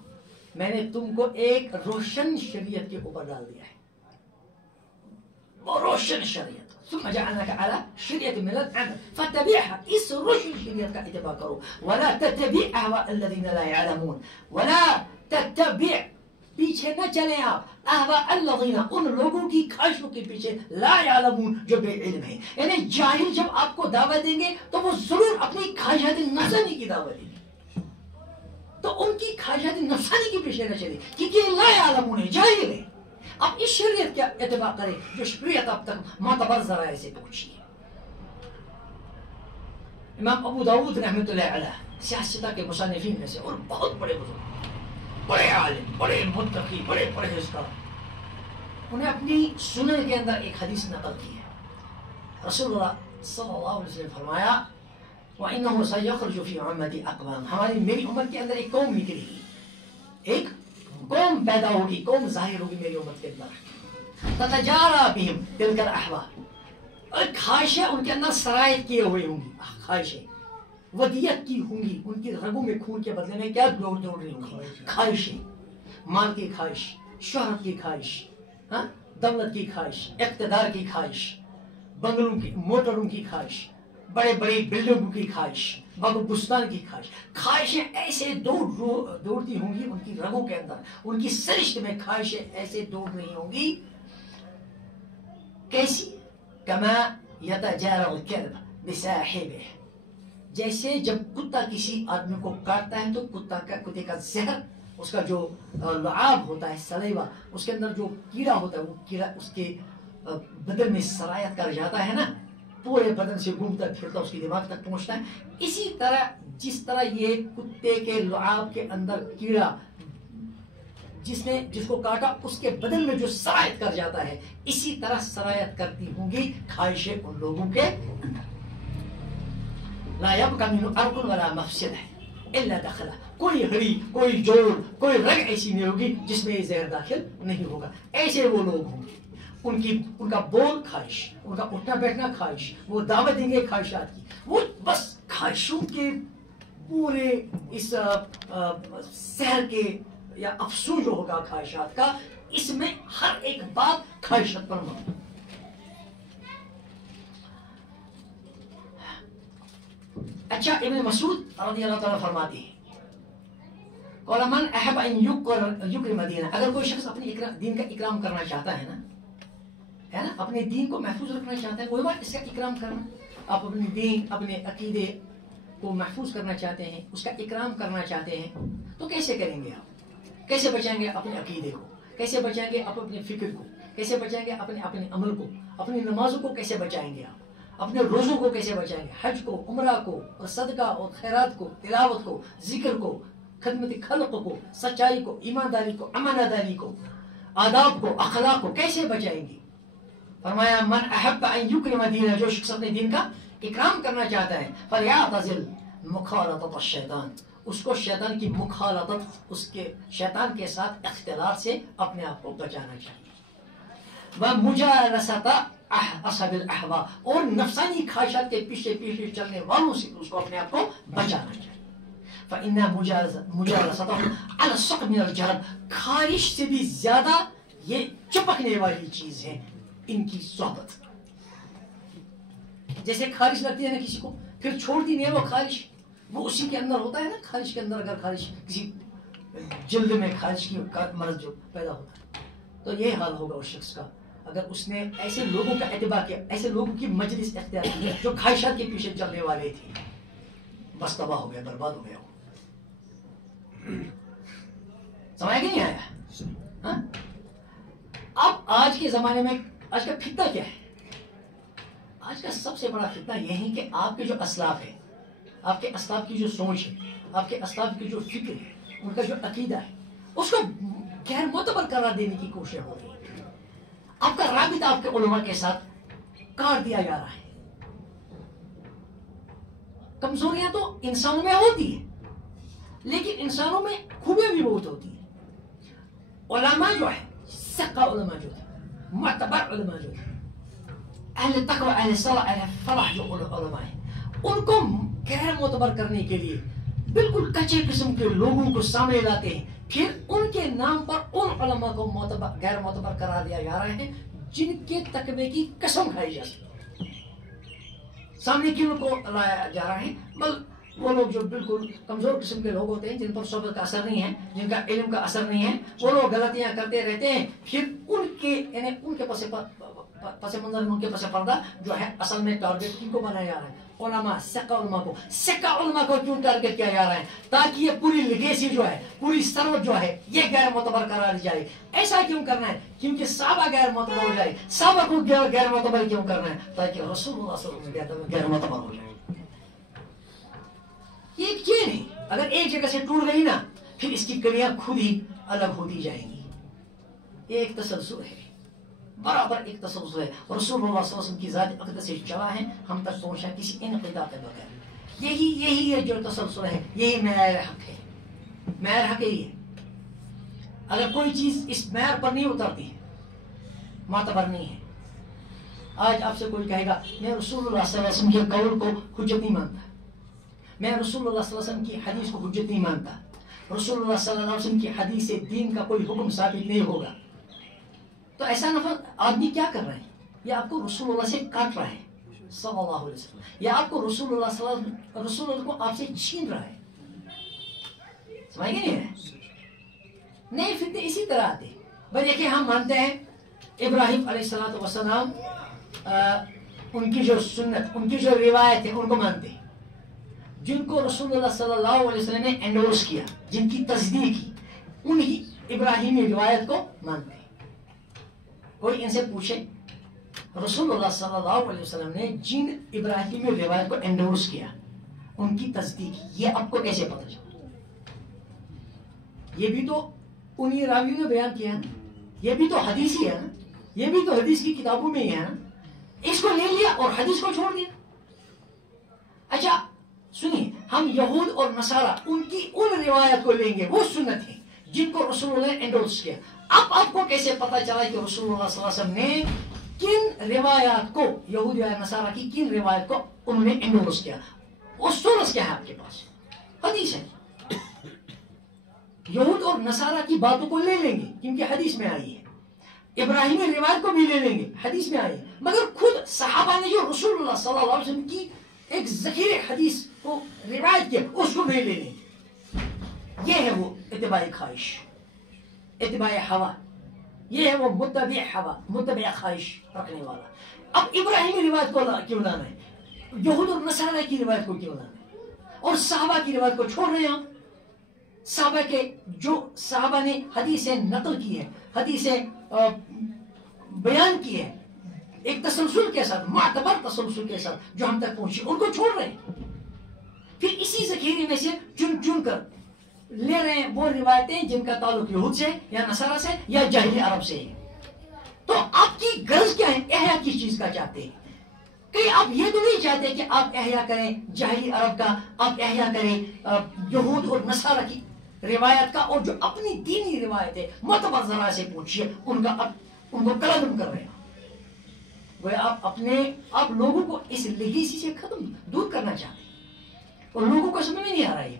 میں نے تم کو ایک روشن شریعت کے اوپر ڈال دیا ہے، وہ روشن شریعت. ثم جعلناك على شریعت من الامر فاتبعها، اس روشن شریعت کا اتباع کرو. ولا تتبع اهواء الذين لا يعلمون، ولا تتبع، پیچھے نہ چلیں آپ، اهواء الذين، ان لوگوں کی خواہشوں کے پیچھے، لا يعلمون، جو بے علم ہیں. یعنی جاہل جب آپ کو دعوت دیں گے تو وہ ضرور اپنی خواہشات نفسانی کی دعوت دیں گے، تو ان کی خواہشات نفسانی کے پیچھے نہ چلیں کیونکہ لا يعلمون، جاہل ہیں. آپ اس شریعت کا اتباع کریں جو شریعت اب تک معتبر ذرائع سے پہنچی ہے. امام ابو داؤد رحمۃ اللہ علیہ سیاستہ کے مصنفین میں سے اور بہت بڑے بزرگ، بڑے عالم، بڑے متقی، بڑے پرہیزگار، انہیں اپنی سنن کے اندر ایک حدیث نقل کی ہے. رسول اللہ صلی اللہ علیہ وسلم فرمایا وَإِنَّهُ سَيَخْرُجُ فِي أُمَّتِي أَقْوَامٌ، میری امت کے اندر ایک قوم نکلے گی، ایک قوم پیدا ہوگی، قوم ظاہر ہوگی میری امت کے اندر. تتجارا بہم تلک الاحوا، اور خواہشیں ان کے اندر سرایت کیے ہوئے ہوں گی، خواہشیں ودیت کی ہوں گی، ان کی رگوں میں خون کے بدلے میں کیا دوڑ رہی ہوں گی، خواہشیں، مال کی خواہش، شہرت کی خواہش، دولت کی خواہش، اقتدار کی خواہش، بنگلوں کی، موٹروں کی خواہش، بڑے بڑے بلڈنگوں کی خواہش، باغ و بستان کی خواہش. خواہشیں ایسے دوڑتی ہوں گی ان کی رگوں کے اندر، ان کی سرشت میں خواہشیں ایسے دوڑ رہی ہوں گی. کیسی؟ کما یتجارا الکلب بصاحبہ، جیسے جب کتا کسی آدمی کو کاٹتا ہے تو کتے کا زہر، اس کا جو لعاب ہوتا ہے، سلیوا، اس کے اندر جو کیڑا ہوتا ہے وہ کیڑا اس کے بدن میں سرایت کر جاتا ہے نا، پورے بدن سے گھومتا پھرتا اس کی دماغ تک پہنچتا ہے. اسی طرح جس طرح یہ کتے کے لعاب کے اندر کیڑا جس کو کاٹا اس کے بدن میں جو سرایت کر جاتا ہے، اسی طرح سرایت کرتی ہوں گی خواہشیں ان لوگوں کے اندر. لا يبقى منه أرق ولا مفسدة إلا دخلها. کوئی ہڑی، کوئی جوڑ، کوئی رگ ایسی نہیں ہوگی جس میں یہ زہر داخل نہیں ہوگا. ایسے وہ لوگ ہوں گے، ان کا بول خواہش، ان کا اٹھنا بیٹھنا خواہش، وہ دعوت دیں گے خواہشات کی، وہ بس خواہشوں کے پورے اس سحر کے یا افسون جو ہوگا خواہشات کا، اس میں ہر ایک بات خواہشات پر مبنی. اچھا ابن مسعود رضی اللہ تعالیٰ فرماتے ہیں قال من احب ان یکرم دینہ، اگر کوئی شخص اپنے دین کا اکرام کرنا چاہتا ہے نا، اپنے دین کو محفوظ رکھنا چاہتا ہے، کوئی بات اس کا اکرام کرنا، آپ اپنے دین، اپنے عقیدے کو محفوظ کرنا چاہتے ہیں، اس کا اکرام کرنا چاہتے ہیں، تو کیسے کریں گے؟ آپ کیسے بچائیں گے اپنے عقیدے کو، کیسے بچائیں گے اپنے فکر کو، کیسے بچائیں گے اپنے عمل کو، اپنی نمازوں کو کیسے بچائیں گے، آپ اپنے روزوں کو کیسے بچائیں گے، حج کو، عمرہ کو، اور صدقہ اور خیرات کو، تلاوت کو، ذکر کو، خدمت خلق کو، سچائی کو، ایمانداری کو، امانت داری کو، آداب کو، اخلاق کو کیسے بچائیں گے؟ فرمایا من احب ان یکرم دینہ، جو شخص اپنے دین کا اکرام کرنا چاہتا ہے، فلیعتزل مخالطۃ الشیطان، اس کو شیطان کی مخالطت، اس کے شیطان کے ساتھ اختلاط سے اپنے آپ کو بچانا چاہیے. ومجالسۃ اصحاب الاہواء، اور نفسانی خواہشات کے پیچھے پیچھے چلنے والوں سے اس کو اپنے آپ کو بچانا چاہیے. فإن مجالستهم على السقم من الجهل، خواہش سے بھی زیادہ یہ چپکنے والی چیز ہے ان کی صحبت. جیسے خواہش لگتی ہے نا کسی کو، پھر چھوڑتی نہیں ہے وہ خواہش، وہ اسی کے اندر ہوتا ہے نا. خواہش کے اندر اگر خواہش کسی جلد میں خواہش کی مرض جو پیدا ہوتا ہے، تو یہ حال ہوگا اس شخص کا اگر اس نے ایسے لوگوں کا اتباع کیا، ایسے لوگوں کی مجلس اختیار کی جو خواہشات کے پیچھے چلنے والے تھے. بس تباہ ہو گیا، برباد ہو گیا. سمجھ کہ نہیں آیا؟ اب آج کے زمانے میں آج کا فتنہ کیا ہے؟ آج کا سب سے بڑا فتنہ یہ ہے کہ آپ کے جو اسلاف ہے، آپ کے اسلاف کی جو سوچ ہے، آپ کے اسلاف کی جو فکر ہے، ان کا جو عقیدہ ہے، اس کو غیر معتبر قرار دینے کی کوشش ہو رہی ہے. آپ کا رابطہ آپ کے علماء کے ساتھ کاٹ دیا جا رہا ہے. کمزوریاں تو انسانوں میں ہوتی ہیں، لیکن انسانوں میں خوبیاں بھی بہت ہوتی ہیں. علماء جو ہے، ثقہ علماء جو ہے، معتبر علماء جو ہے، اہل تقوی، اہل صلاح، اہل فلاح جو علماء ہیں، ان کو غیر معتبر کرنے کے لیے بالکل کچے قسم کے لوگوں کو سامنے لاتے ہیں. پھر ان کے نام پر ان علماء کو غیر معتبر قرار دیا جا رہا ہے جن کے تقوی کی قسم کھائی جا سکتی. سامنے کن کو لایا جا رہا ہے؟ بل وہ لوگ جو بالکل کمزور قسم کے لوگ ہوتے ہیں، جن پر صحبت کا اثر نہیں ہے، جن کا علم کا اثر نہیں ہے، وہ لوگ غلطیاں کرتے رہتے ہیں. پھر ان کے پس منظر میں، ان کے پس پردہ جو ہے، اصل میں ٹارگیٹ کن کو بنایا جا رہا ہے؟ علماء، ثقہ علماء کو. ثقہ علماء کو کیوں ٹارگیٹ کیا جا رہا ہے؟ تاکہ یہ پوری لیگیسی جو ہے، پوری ثروت جو ہے، یہ غیر معتبر قرار دی جائے. ایسا کیوں کرنا ہے؟ کیونکہ صحابہ غیر معتبر ہو جائے. صحابہ کو غیر معتبر کیوں کرنا ہے؟ تاکہ رسول اللہ صلی اللہ علیہ وسلم غیر معتبر ہو جائے. یہ کیوں نہیں؟ اگر ایک جگہ سے ٹوٹ گئی نا، پھر اس کی کڑیاں خود ہی الگ ہوتی جائیں گی. یہ ایک تسلسل ہے، برابر ایک تسلسل ہے. رسول اللہ صلی اللہ علیہ وسلم کی ذات اقدس سے چلا ہے ہم تک پہنچا کسی انقطاع کے بغیر. یہی ہے جو تسلسل ہے، یہی معیار حق ہے. معیار حق یہی ہے. اگر کوئی چیز اس معیار پر نہیں اترتی ہے، معتبر نہیں ہے. آج آپ سے کوئی کہے گا میں رسول اللہ صلی اللہ علیہ وسلم کے قول کو حجت نہیں مانتا، میں رسول اللہ صلی اللہ علیہ وسلم کی حدیث کو حجت نہیں مانتا، رسول اللہ صلی اللہ علیہ وسلم کی حدیث سے دین کا کوئی حکم ثابت نہیں ہوگا، تو ایسا نفر آدمی کیا کر رہا ہے؟ یہ آپ کو رسول اللہ سے کاٹ رہا ہے صلی اللہ علیہ وسلم، یا آپ کو رسول اللہ صلی اللہ علیہ وسلم، رسول اللہ کو آپ سے چھین رہا ہے. سمجھ گئے نہیں؟ فتنے اسی طرح آتے ہیں. بھائی دیکھیں، ہم مانتے ہیں ابراہیم علیہ السلام، ان کی جو سنت، ان کی جو روایت ہے، ان کو مانتے ہیں. جن کو رسول اللہ صلی اللہ علیہ وسلم نے انڈورس کیا، جن کی تصدیق کی، انہی ابراہیمی روایت کو مانتے ہیں. کوئی ان سے پوچھے رسول اللہ صلی اللہ علیہ وسلم نے جن ابراہیمی روایت کو انڈورس کیا، ان کی تصدیق کی، یہ آپ کو کیسے پتہ چلا؟ یہ بھی تو انہی راویوں نے بیان کیا نا، یہ بھی تو حدیث ہی ہے نا، یہ بھی تو حدیث کی کتابوں میں ہی ہے نا. اس کو لے لیا اور حدیث کو چھوڑ دیا. اچھا، ہم یہود اور نصارہ ان کی ان روایت کو لیں گے، وہ سنت ہے جن کو رسول اللہ نے انڈورس کیا۔ اب آپ کو کیسے پتا چلا کہ رسول اللہ صلی اللہ علیہ وسلم نے کن روایات کو، یہود یا نصارہ کی کن روایت کو انہوں نے انڈورس کیا؟ وہ سورس کیا ہے آپ کے پاس؟ حدیث ہے۔ یہود اور نصارہ کی باتوں کو لے لیں گے کیونکہ حدیث میں آئی ہے، ابراہیمی روایت کو بھی لے لیں گے، حدیث میں آئی ہے، مگر خود صحابہ نے جو رسول اللہ صلی اللہ علیہ وسلم کی ایک ذخیرے حدیث کو روایت کیا اس کو نہیں لے لیں گے۔ یہ ہے وہ اتباع خواہش، اتباع ہوا، یہ ہے وہ متبع ہوا، متبع خواہش رکھنے والا۔ اب ابراہیمی روایت کو کیوں لانا ہے؟ یہود اور نصارہ کی روایت کو کیوں لانا ہے؟ اور صحابہ کی روایت کو چھوڑ رہے ہیں ہم؟ صحابہ کے جو صحابہ نے حدیثیں نقل کی ہے، حدیثیں بیان کی ہے ایک تسلسل کے ساتھ، معتبر تسلسل کے ساتھ جو ہم تک پہنچی، ان کو چھوڑ رہے ہیں۔ پھر اسی ذخیرے میں سے چن چن کر لے رہے ہیں وہ روایتیں جن کا تعلق یہود سے یا نصارہ سے یا جاہلی عرب سے ہے۔ تو آپ کی غرض کیا ہے؟ احیا کس چیز کا چاہتے ہیں؟ کہ آپ یہ تو نہیں چاہتے کہ آپ احیا کریں جاہلی عرب کا، آپ احیا کریں یہود اور نصارہ کی روایت کا، اور جو اپنی دینی روایت ہے معتبر ذرائع سے پوچھیے ان کو قلم کر رہے ہیں۔ وہ آپ لوگوں کو اس لیگیسی سے دور کرنا چاہتے ہیں، اور لوگوں کو سمجھ میں نہیں آ رہا ہے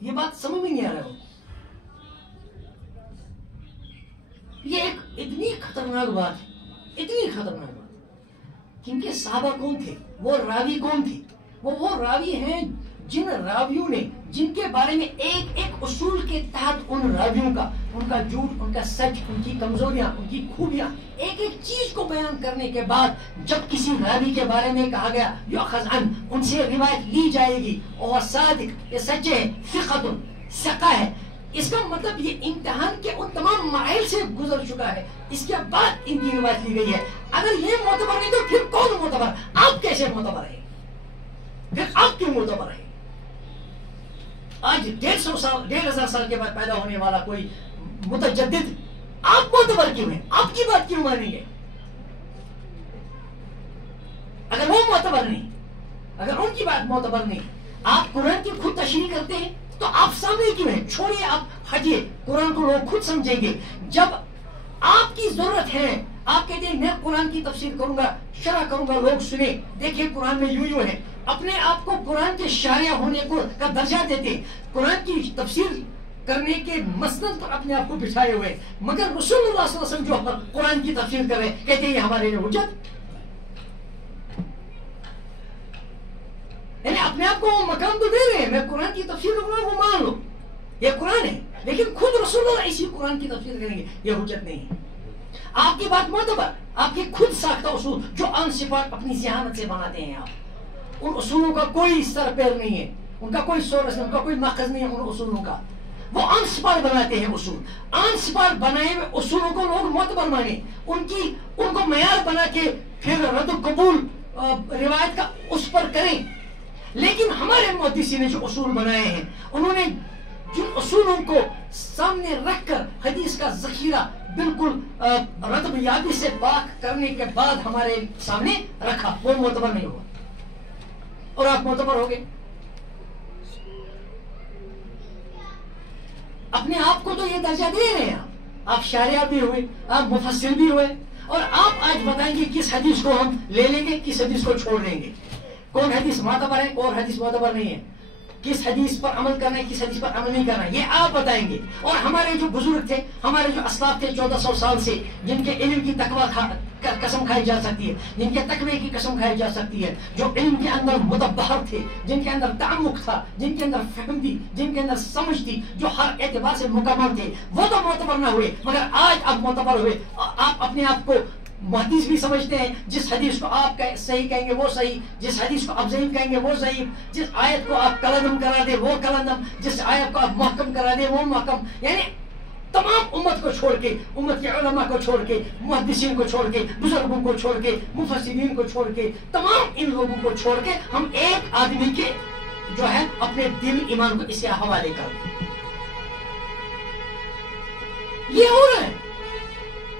یہ بات سمجھ میں نہیں آ رہا ہے۔ یہ ایک اتنی خطرناک بات ہے، اتنی خطرناک بات، کیونکہ صحابہ کون تھے؟ وہ راوی کون تھے؟ وہ راوی ہیں جن راویوں نے، جن کے بارے میں ایک ایک اصول کے تحت ان راویوں کا، ان کا جھوٹ، ان کا سچ، ان کی کمزوریاں، ان کی خوبیاں، ایک ایک چیز کو بیان کرنے کے بعد جب کسی راوی کے بارے میں کہا گیا یؤخذ عنہ، ان سے روایت لی جائے گی، اور صادق، یہ سچے ہے، ثقۃ، ثقہ ہے، اس کا مطلب یہ امتحان کے ان تمام مراحل سے گزر چکا ہے، اس کے بعد ان کی روایت لی گئی ہے۔ اگر یہ معتبر نہیں تو پھر کون معتبر؟ آپ کیسے معتبر ہے؟ پھر آپ کیوں معتبر ہے؟ آج 1,500 سال کے بعد پیدا ہونے والا کوئی متجدد آپ معتبر کیوں ہیں؟ آپ کی بات کیوں مانیں گے؟ اگر وہ معتبر نہیں، اگر ان کی بات معتبر نہیں، آپ قرآن کی خود تشریح کرتے ہیں تو آپ سامنے کیوں ہیں؟ چھوڑیے، آپ ہٹیے، قرآن کو لوگ خود سمجھیں گے۔ جب آپ کی ضرورت ہے، آپ کہتے ہیں میں قرآن کی تفسیر کروں گا، شرح کروں گا، لوگ سنیں، دیکھیں قرآن میں یوں ہے، اپنے آپ کو قرآن کے شارع ہونے کا درجہ دیتے، قرآن کی تفسیر کرنے کے مسند پر اپنے آپ کو بٹھائے ہوئے، مگر رسول اللہ صلی اللہ علیہ وسلم جو قرآن کی تفسیر کر رہے ہیں کہتے ہیں یہ ہمارے لیے حجت، یعنی اپنے آپ کو وہ مقام تو دے رہے ہیں، میں قرآن کی تفسیر کروں گا، وہ مان لو یہ قرآن ہے، لیکن خود رسول اللہ اسی قرآن کی تفسیر کریں گے، یہ حجت نہیں ہے۔ آپ کی بات معتبر، آپ کے خود ساختہ اصول جو ان صفات اپنی ذہانت سے بناتے ہیں، آپ ان اصولوں کا کوئی سر پیر نہیں ہے، ان کا کوئی سورس نہیں، ان کا کوئی ماخذ نہیں ہے ان اصولوں کا، وہ ان صفات بناتے ہیں اصول، ان صفات بنائے ہوئے اصولوں کو لوگ معتبر مانیں، ان کو معیار بنا کے پھر رد و قبول روایت کا اس پر کریں۔ لیکن ہمارے محدثین نے جو اصول بنائے ہیں، انہوں نے جن اصولوں کو سامنے رکھ کر حدیث کا ذخیرہ بالکل رطب یابس سے پاک کرنے کے بعد ہمارے سامنے رکھا، وہ معتبر نہیں ہوا، اور آپ معتبر ہو گئے۔ اپنے آپ کو تو یہ درجہ دے رہے ہیں، آپ شارع بھی ہوئے، آپ مفسر بھی ہوئے، اور آپ آج بتائیں گے کس حدیث کو ہم لے لیں گے، کس حدیث کو چھوڑ دیں گے، کون حدیث معتبر ہے اور حدیث معتبر نہیں ہے، کس حدیث پر عمل کرنا ہے، کس حدیث پر عمل نہیں کرنا ہے، یہ آپ بتائیں گے۔ اور ہمارے جو بزرگ تھے، ہمارے جو اسلاف تھے 1400 سال سے، جن کے علم کی تقویٰ قسم کھائی جا سکتی ہے، جن کے تقوی کی قسم کھائی جا سکتی ہے، جو علم کے اندر مدبر تھے، جن کے اندر تعمق تھا، جن کے اندر فہم تھی، جن کے اندر سمجھ تھی، جو ہر اعتبار سے مکمل تھے، وہ تو معتبر نہ ہوئے، مگر آج آپ معتبر ہوئے۔ آپ اپنے آپ کو محدث بھی سمجھتے ہیں، جس حدیث کو آپ صحیح کہیں گے وہ صحیح، جس حدیث کو آپ ضعیف کہیں گے وہ ضعیف، جس آیت کو آپ کلندم کرا دے وہ کلندم، جس آیت کو آپ محکم کرا دے وہ محکم، یعنی تمام امت کو چھوڑ کے، امت کے علماء کو چھوڑ کے، محدثین کو چھوڑ کے، بزرگوں کو چھوڑ کے، مفسرین کو چھوڑ کے، تمام ان لوگوں کو چھوڑ کے ہم ایک آدمی کے جو ہے اپنے دل ایمان کو اس کے حوالے کر دیں، یہ ہو رہا ہے۔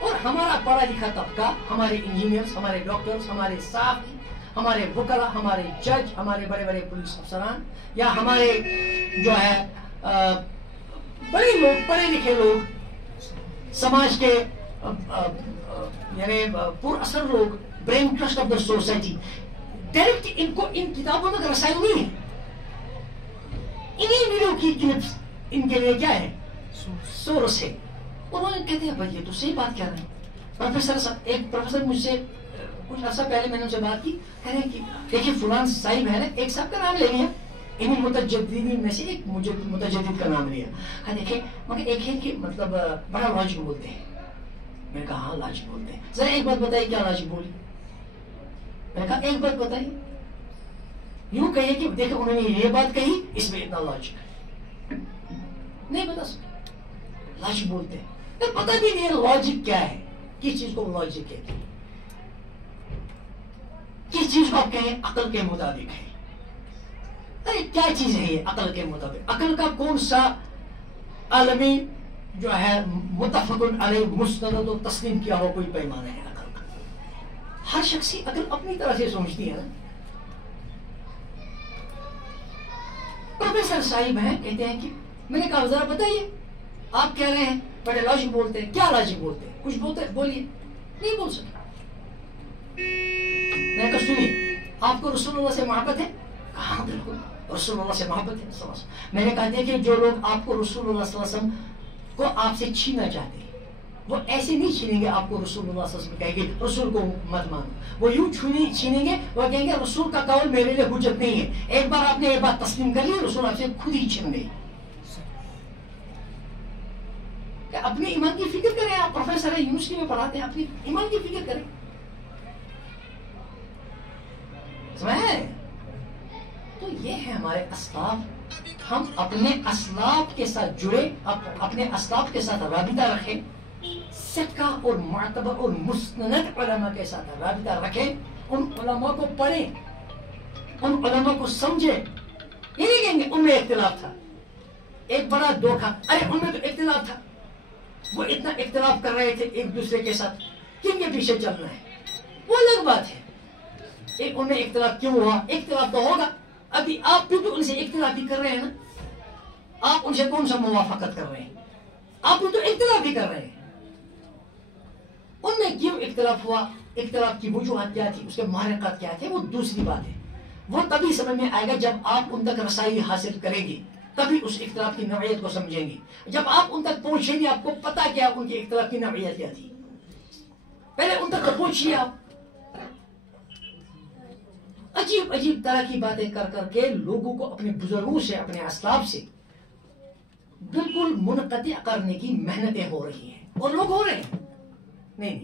اور ہمارا پڑھا لکھا طبقہ، ہمارے انجینئرز، ہمارے ڈاکٹرز، ہمارے صحافی، ہمارے وکلا، ہمارے جج، ہمارے بڑے بڑے پولیس افسران، یا ہمارے جو ہے بڑے لوگ، پڑھے لکھے لوگ، سماج کے یعنی پر اثر لوگ، brain trust of the society, direct ان کو ان کتابوں تک رسائی نہیں ہے. انہیں ویڈیو کی کلپس ان کے لیے کیا ہے؟ سورس ہے. انہوں نے کہتے ہیں بھائی یہ تو صحیح بات کر رہے ہیں. ایک پروفیسر مجھ سے کچھ عرصہ پہلے میں نے ان سے بات کی، کہہ رہے ہیں کہ دیکھیے فلان صاحب ہے نا، ایک صاحب کا نام لے لیا، انہیں متجددین میں سے ایک متجدد کا نام لیا. ہاں دیکھیں مگر ایک ہے کہ مطلب بڑا لاجک بولتے ہیں. میں نے کہا ہاں لاجک بولتے ہیں، ذرا ایک بات بتائیے کیا لاجک بولی؟ میں نے کہا ایک بات بتائیے. یوں کہیے کہ دیکھیں انہوں نے یہ بات کہی، اس میں اتنا لاجک نہیں بتا سکتے. لاجک بولتے ہیں، پتہ بھی نہیں ہے لاجک کیا ہے، کس چیز کو لاجک کہتے ہیں، کس چیز کو آپ کہیں عقل کے مطابق ہے. ارے کیا چیز ہے یہ عقل کے مطابق؟ عقل کا کون سا عالمی جو ہے متفق علیہ مستند و تسلیم کیا ہو کوئی پیمانہ ہے عقل کا؟ ہر شخصی عقل اپنی طرح سے سمجھتی ہے نا. پروفیسر صاحب ہیں، کہتے ہیں کہ میں نے کہا ذرا بتائیے، آپ کہہ رہے ہیں بڑے لاجک بولتے ہیں، کیا لاجک بولتے ہیں؟ کچھ بولتے بولیے. نہیں بول سکے. میں نے کہا سنیے، آپ کو رسول اللہ سے محبت ہے؟ کہاں بالکل رسول اللہ سے محبت ہے صلی اللہ علیہ وسلم. میں نے کہا دیکھیں جو لوگ آپ کو رسول اللہ صلی اللہ علیہ وسلم کو آپ سے چھیننا چاہتے ہیں، وہ ایسے نہیں چھینیں گے آپ کو رسول اللہ صلی اللہ علیہ وسلم کہیں گے رسول کو مت مانو. وہ یوں چھینیں گے، وہ کہیں گے رسول کا قول میرے لیے حجت نہیں ہے. ایک بار آپ نے یہ بات تسلیم کر لی، رسول آپ سے خود ہی چھین گئی. اپنے ایمان کی فکر کریں. آپ پروفیسر ہیں، یونیورسٹی میں پڑھاتے ہیں، اپنی ایمان کی فکر کریں. تو یہ ہے ہمارے اسلاف. ہم اپنے اسلاف کے ساتھ جڑے، اپنے اسلاف کے ساتھ رابطہ رکھیں، ثقہ اور معتبر اور مستند علماء کے ساتھ رابطہ رکھیں. ان علماء کو پڑھیں، ان علماء کو سمجھیں. یہ نہیں کہیں گے ان میں اختلاف تھا، ایک بڑا دھوکہ، ارے ان میں تو اختلاف تھا، وہ اتنا اختلاف کر رہے تھے ایک دوسرے کے ساتھ، کن کے پیچھے چلنا ہے؟ وہ الگ بات ہے. ایک ان میں اختلاف کیوں ہوا؟ اختلاف تو ہوگا. ابھی آپ بھی تو ان سے اختلاف ہی کر رہے ہیں نا. آپ ان سے کون سا موافقت کر رہے ہیں؟ آپ بھی تو اختلاف ہی کر رہے ہیں. ان میں کیوں اختلاف ہوا، اختلاف کی وجوہات کیا تھی، اس کے محرکات کیا تھے، وہ دوسری بات ہے. وہ تبھی سمجھ میں آئے گا جب آپ ان تک رسائی حاصل کریں گے، تبھی اس اختلاف کی نوعیت کو سمجھیں گے. جب آپ ان تک پہنچیں گے آپ کو پتا کیا ان کے اختلاف کی نوعیت کیا تھی. پہلے ان تک پہنچیے آپ. عجیب عجیب طرح کی باتیں کر کر کے لوگوں کو اپنے بزرگوں سے، اپنے اسلاف سے بالکل منقطع کرنے کی محنتیں ہو رہی ہیں، اور لوگ ہو رہے ہیں. نہیں،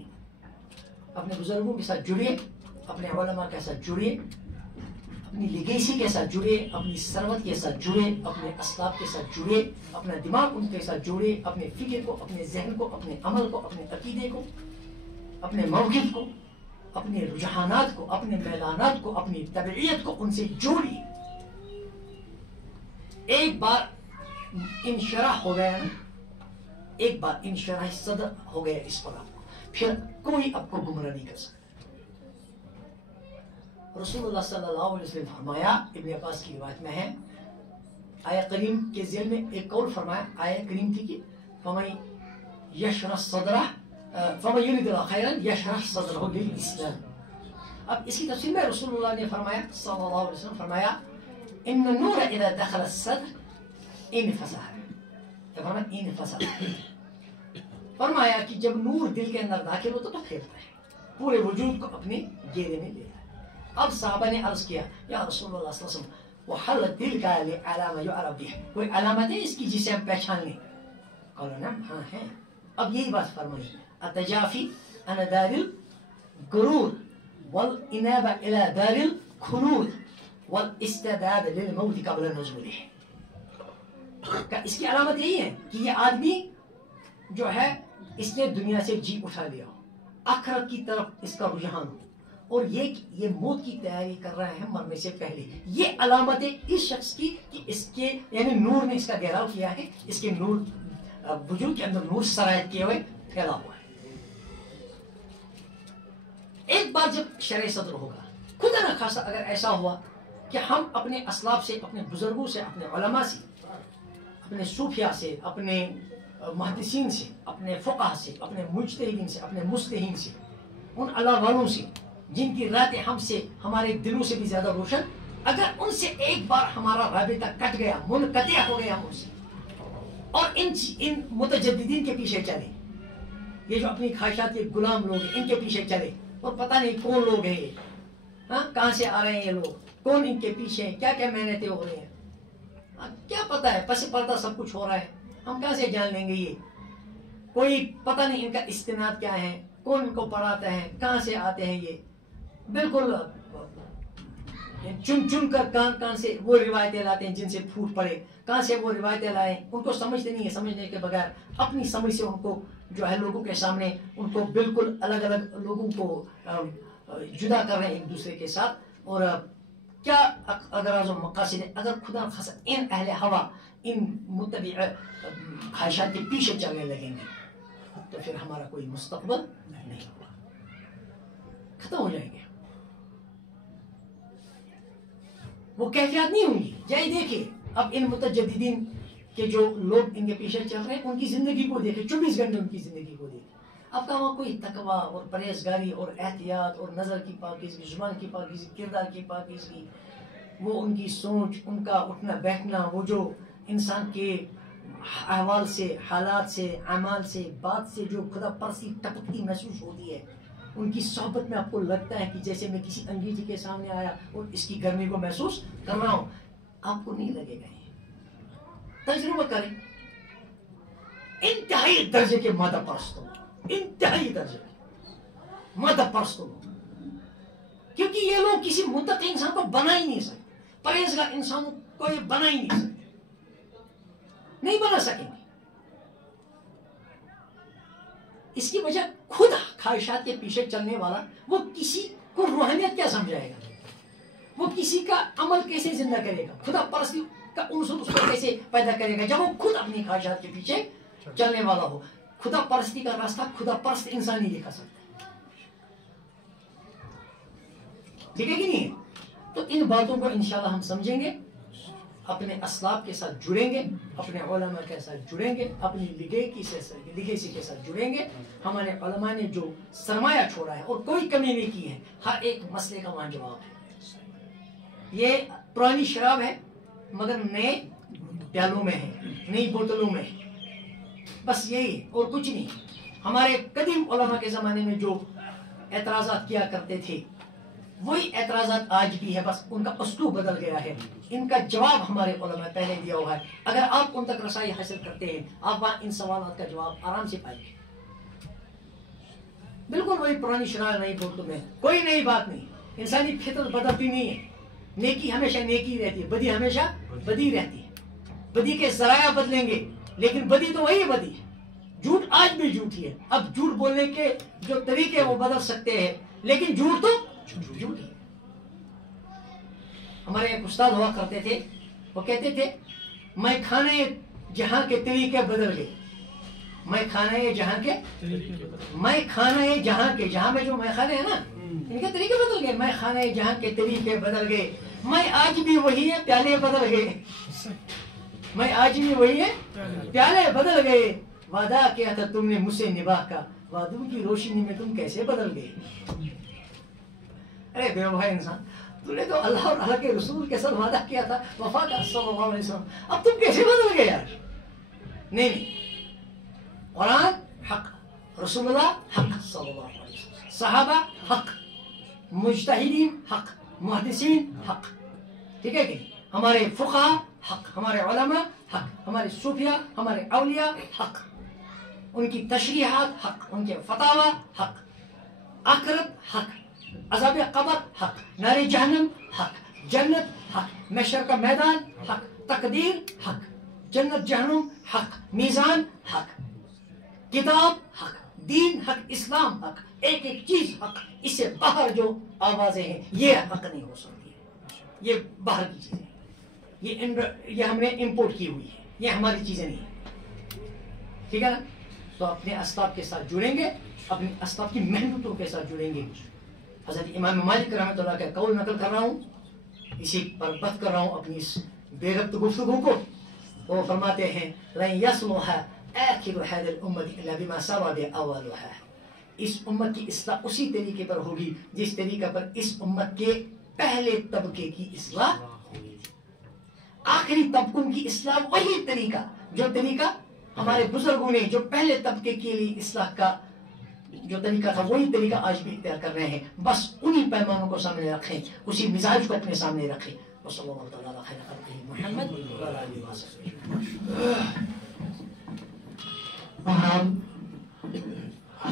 اپنے بزرگوں کے ساتھ جڑیے، اپنے علماء کے ساتھ جڑیے، اپنی لیگیسی کے ساتھ جڑیے، اپنی ثروت کے ساتھ جڑیے، اپنے اسلاف کے ساتھ جڑیے، اپنا دماغ ان کے ساتھ جوڑیے، اپنے فکر کو، اپنے ذہن کو، اپنے عمل کو، اپنے عقیدے کو، اپنے موقف کو، اپنے رجحانات کو، اپنے میدانات کو، اپنی طبعیت کو ان سے جوڑیے. ایک بار انشراح ہو گیا نا، ایک بار انشراح صدر ہو گیا اس پر آپ کو، پھر کوئی آپ کو گمراہ نہیں کر سکتا. رسول اللہ صلی اللہ علیہ وسلم فرمایا، ابن عباس کی روایت میں ہے، آیہ کریم کے ذیل میں ایک قول فرمایا. آیہ کریم تھی کہ فَمَن يَشْرَحْ صَدْرَهُ فَمَن يُرِدُ اللَّهُ خَيْرًا يَشْرَحْ صَدْرَهُ لِلْإِسْلَامِ. اب اس کی تفسیر میں رسول اللہ نے فرمایا صلی اللہ علیہ وسلم فرمایا ان النور اذا دخل الصدر انفسح، فرمایا کہ جب نور دل کے اندر داخل ہوتا تو پھیلتا ہے، پورے وجود کو اپنے گھیرے میں لیتا ہے. اب صحابہ نے عرض کیا یا رسول اللہ صلی اللہ علیہ وسلم وحل دل کا علامہ یعرف بها، کوئی علامت ہے اس کی جسے ہم پہچان لیں؟ قالوا نعم، ہاں ہے. اب یہی بات فرمائی، التجافی عن دار الغرور والانابہ الى دار الخلود والاستعداد للموت قبل نزوله. اس کی علامت یہی ہے کہ یہ آدمی جو ہے اس نے دنیا سے جی اٹھا لیا ہو، آخرت کی طرف اس کا رجحان ہو، اور یہ موت کی تیاری کر رہا ہے مرنے سے پہلے. یہ علامت ہے اس شخص کی کہ اس کے یعنی نور نے اس کا گھیراؤ کیا ہے، اس کے نور وجود کے اندر نور سرایت کیے ہوئے پھیلا ہوا ہے. ایک بار جب شرع صدر ہوگا، خود خدا نہ خاصا اگر ایسا ہوا کہ ہم اپنے اسلاف سے، اپنے بزرگوں سے، اپنے علماء سے، اپنے صوفیاء سے، اپنے محدثین سے، اپنے فقہ سے، اپنے مجتہدین سے، اپنے مصلحین سے، ان اللہ والوں سے جن کی راتیں ہم سے، ہمارے دلوں سے بھی زیادہ روشن، اگر ان سے ایک بار ہمارا رابطہ کٹ گیا، منقطع ہو گیا ہم ان سے، اور ان متجددین کے پیچھے چلے، یہ جو اپنی خواہشات کے غلام لوگ ہیں ان کے پیچھے چلے، اور پتہ نہیں کون لوگ ہیں یہ، ہاں کہاں سے آ رہے ہیں یہ لوگ، کون ان کے پیچھے ہیں، کیا کیا محنتیں ہو رہی ہیں، کیا پتہ ہے، پس پردہ سب کچھ ہو رہا ہے، ہم کہاں سے جان لیں گے؟ یہ کوئی پتہ نہیں ان کا استناد کیا ہے، کون ان کو پڑھاتا ہے، کہاں سے آتے ہیں، یہ بالکل چن چن کر کان سے وہ روایتیں لاتے ہیں جن سے پھوٹ پڑے، کہاں سے وہ روایتیں لائیں، ان کو سمجھتے نہیں ہے، سمجھنے کے بغیر اپنی سمجھ سے ان کو جو ہے لوگوں کے سامنے ان کو بالکل الگ الگ لوگوں کو جدا کر رہے ہیں ایک دوسرے کے ساتھ، اور کیا اغراض و مقاصد ہے؟ اگر خدا خاصا ان اہل ہوا، ان متبع خواہشات کے پیچھے چلنے لگیں گے تو پھر ہمارا کوئی مستقبل نہیں ہوگا، ختم ہو جائیں گے، وہ کیفیات نہیں ہوں گی۔ جائے دیکھیں اب ان متجددین کے جو لوگ ان کے پیچھے چل رہے ہیں ان کی زندگی کو دیکھیں، 24 گھنٹے ان کی زندگی کو دیکھیں، اب کا وہاں کوئی تقوی اور پرہیزگاری اور احتیاط اور نظر کی پاکیزگی، زبان کی پاکیزگی، کردار کی پاکیزگی، وہ ان کی سوچ، ان کا اٹھنا بیٹھنا، وہ جو انسان کے احوال سے، حالات سے، اعمال سے، بات سے جو خدا پرستی ٹپکتی محسوس ہوتی ہے، ان کی صحبت میں آپ کو لگتا ہے کہ جیسے میں کسی انگیٹھی کے سامنے آیا اور اس کی گرمی کو محسوس کر رہا ہوں، آپ کو نہیں لگے گا۔ یہ تجربہ کریں، انتہائی درجے کے مادہ پرست لوگ، انتہائی درجے کے مادہ پرست لوگ، کیونکہ یہ لوگ کسی متقی انسان کو بنا ہی نہیں سکتے، پرہیزگار انسان کو یہ بنا ہی نہیں سکتے، نہیں بنا سکیں گے۔ اس کی وجہ خود خواہشات کے پیچھے چلنے والا وہ کسی کو روحانیت کیا سمجھائے گا، وہ کسی کا عمل کیسے زندہ کرے گا، خدا پرستی کا عنصر اس کو کیسے پیدا کرے گا جب وہ خود اپنی خواہشات کے پیچھے چلنے والا ہو۔ خدا پرستی کا راستہ خدا پرست انسان نہیں دکھا سکتا، ٹھیک ہے کہ نہیں؟ تو ان باتوں کو انشاءاللہ ہم سمجھیں گے، اپنے اسلاف کے ساتھ جڑیں گے، اپنے علماء کے ساتھ جڑیں گے، اپنی لیگیسی کے ساتھ جڑیں گے۔ ہمارے علماء نے جو سرمایہ چھوڑا ہے اور کوئی کمی نہیں کی ہے، ہر ایک مسئلے کا وہاں جواب ہے۔ یہ پرانی شراب ہے مگر نئے پیالوں میں ہے، نئی بوتلوں میں ہے، بس یہی ہے اور کچھ نہیں۔ ہمارے قدیم علماء کے زمانے میں جو اعتراضات کیا کرتے تھے وہی اعتراضات آج بھی ہے، بس ان کا اسلوب بدل گیا ہے، ان کا جواب ہمارے علماء پہلے دیا ہوا ہے۔ اگر آپ ان تک رسائی حاصل کرتے ہیں آپ وہاں ان سوالات کا جواب آرام سے پائیں گے، بالکل وہی پرانی شراب نئی بوتلوں میں، کوئی نئی بات نہیں۔ انسانی فطرت بدلتی نہیں ہے، نیکی ہمیشہ نیکی رہتی ہے، بدی ہمیشہ بدی رہتی ہے، بدی کے ذرائع بدلیں گے لیکن بدی تو وہی بدی ہے، جھوٹ آج بھی جھوٹ ہی ہے، اب جھوٹ بولنے کے جو طریقے وہ بدل سکتے ہیں لیکن جھوٹ تو جھوٹ ہی۔ ہمارے ایک استاد ہوا کرتے تھے، وہ کہتے تھے میں کھانے جہاں کے طریقے بدل گئے، میں کھانے جہاں کے جہاں میں جو میں کھانے ہیں نا ان کے طریقے بدل گئے، میں کھانے جہاں کے طریقے بدل گئے، میں آج بھی وہی ہے پیالے بدل گئے، میں آج بھی وہی ہے پیالے بدل گئے، وعدہ کیا تھا تم نے مجھ سے نباہ کا، وعدوں کی روشنی میں تم کیسے بدل گئے۔ ارے بے وفا انسان، تو نے تو اللہ اور اللہ کے رسول کے ساتھ وعدہ کیا تھا وفا کا صلی اللہ علیہ وسلم، اب تم کیسے بدل گئے یار؟ نہیں، قرآن حق، رسول اللہ حق صلی اللہ علیہ وسلم، صحابہ حق، مجتہدین حق، محدثین حق، ٹھیک ہے کہ ہمارے فقہ حق، ہمارے علماء حق، ہمارے صوفیاء، ہمارے اولیاء حق، ان کی تشریحات حق، ان کے فتاوی حق، آخرت حق، عذاب قبر حق، نار جہنم حق، جنت حق، محشر کا میدان حق، تقدیر حق، جنت جہنم حق، میزان حق، کتاب حق، دین حق، اسلام حق، ایک ایک چیز حق، اس سے باہر جو آوازیں ہیں یہ حق نہیں ہو سکتی ہے، یہ باہر کی چیزیں ہیں، یہ ہم نے امپورٹ کی ہوئی ہے، یہ ہماری چیزیں نہیں ہیں، ٹھیک ہے نا؟ تو اپنے اسلاف کے ساتھ جڑیں گے، اپنے اسلاف کی محنتوں کے ساتھ جڑیں گے، حضرت امام مالک رحمۃ اللہ کا قول نقل کر رہا ہوں، اسی پر بت کر رہا ہوں اپنی اس بے ربط گفتگو کو. وہ فرماتے ہیں لن يصلح آخر هذه الامة الا بما سبق اولها. اس امت کی اصلاح اسی طریقے پر ہوگی جس طریقے پر اس امت کے پہلے طبقے کی اصلاح ہوئی تھی. آخری طبقوں کی اصلاح وہی طریقہ جو طریقہ ہمارے بزرگوں نے جو پہلے طبقے کے لیے اصلاح کا جو طریقہ تھا وہی طریقہ آج بھی اختیار کر رہے ہیں. بس انہی پیمانوں کو سامنے رکھیں، اسی مزاج کو اپنے سامنے رکھیں. وصلی اللہ تعالی علی خیر خلقہ محمد وعلی آلہ وصحبہ.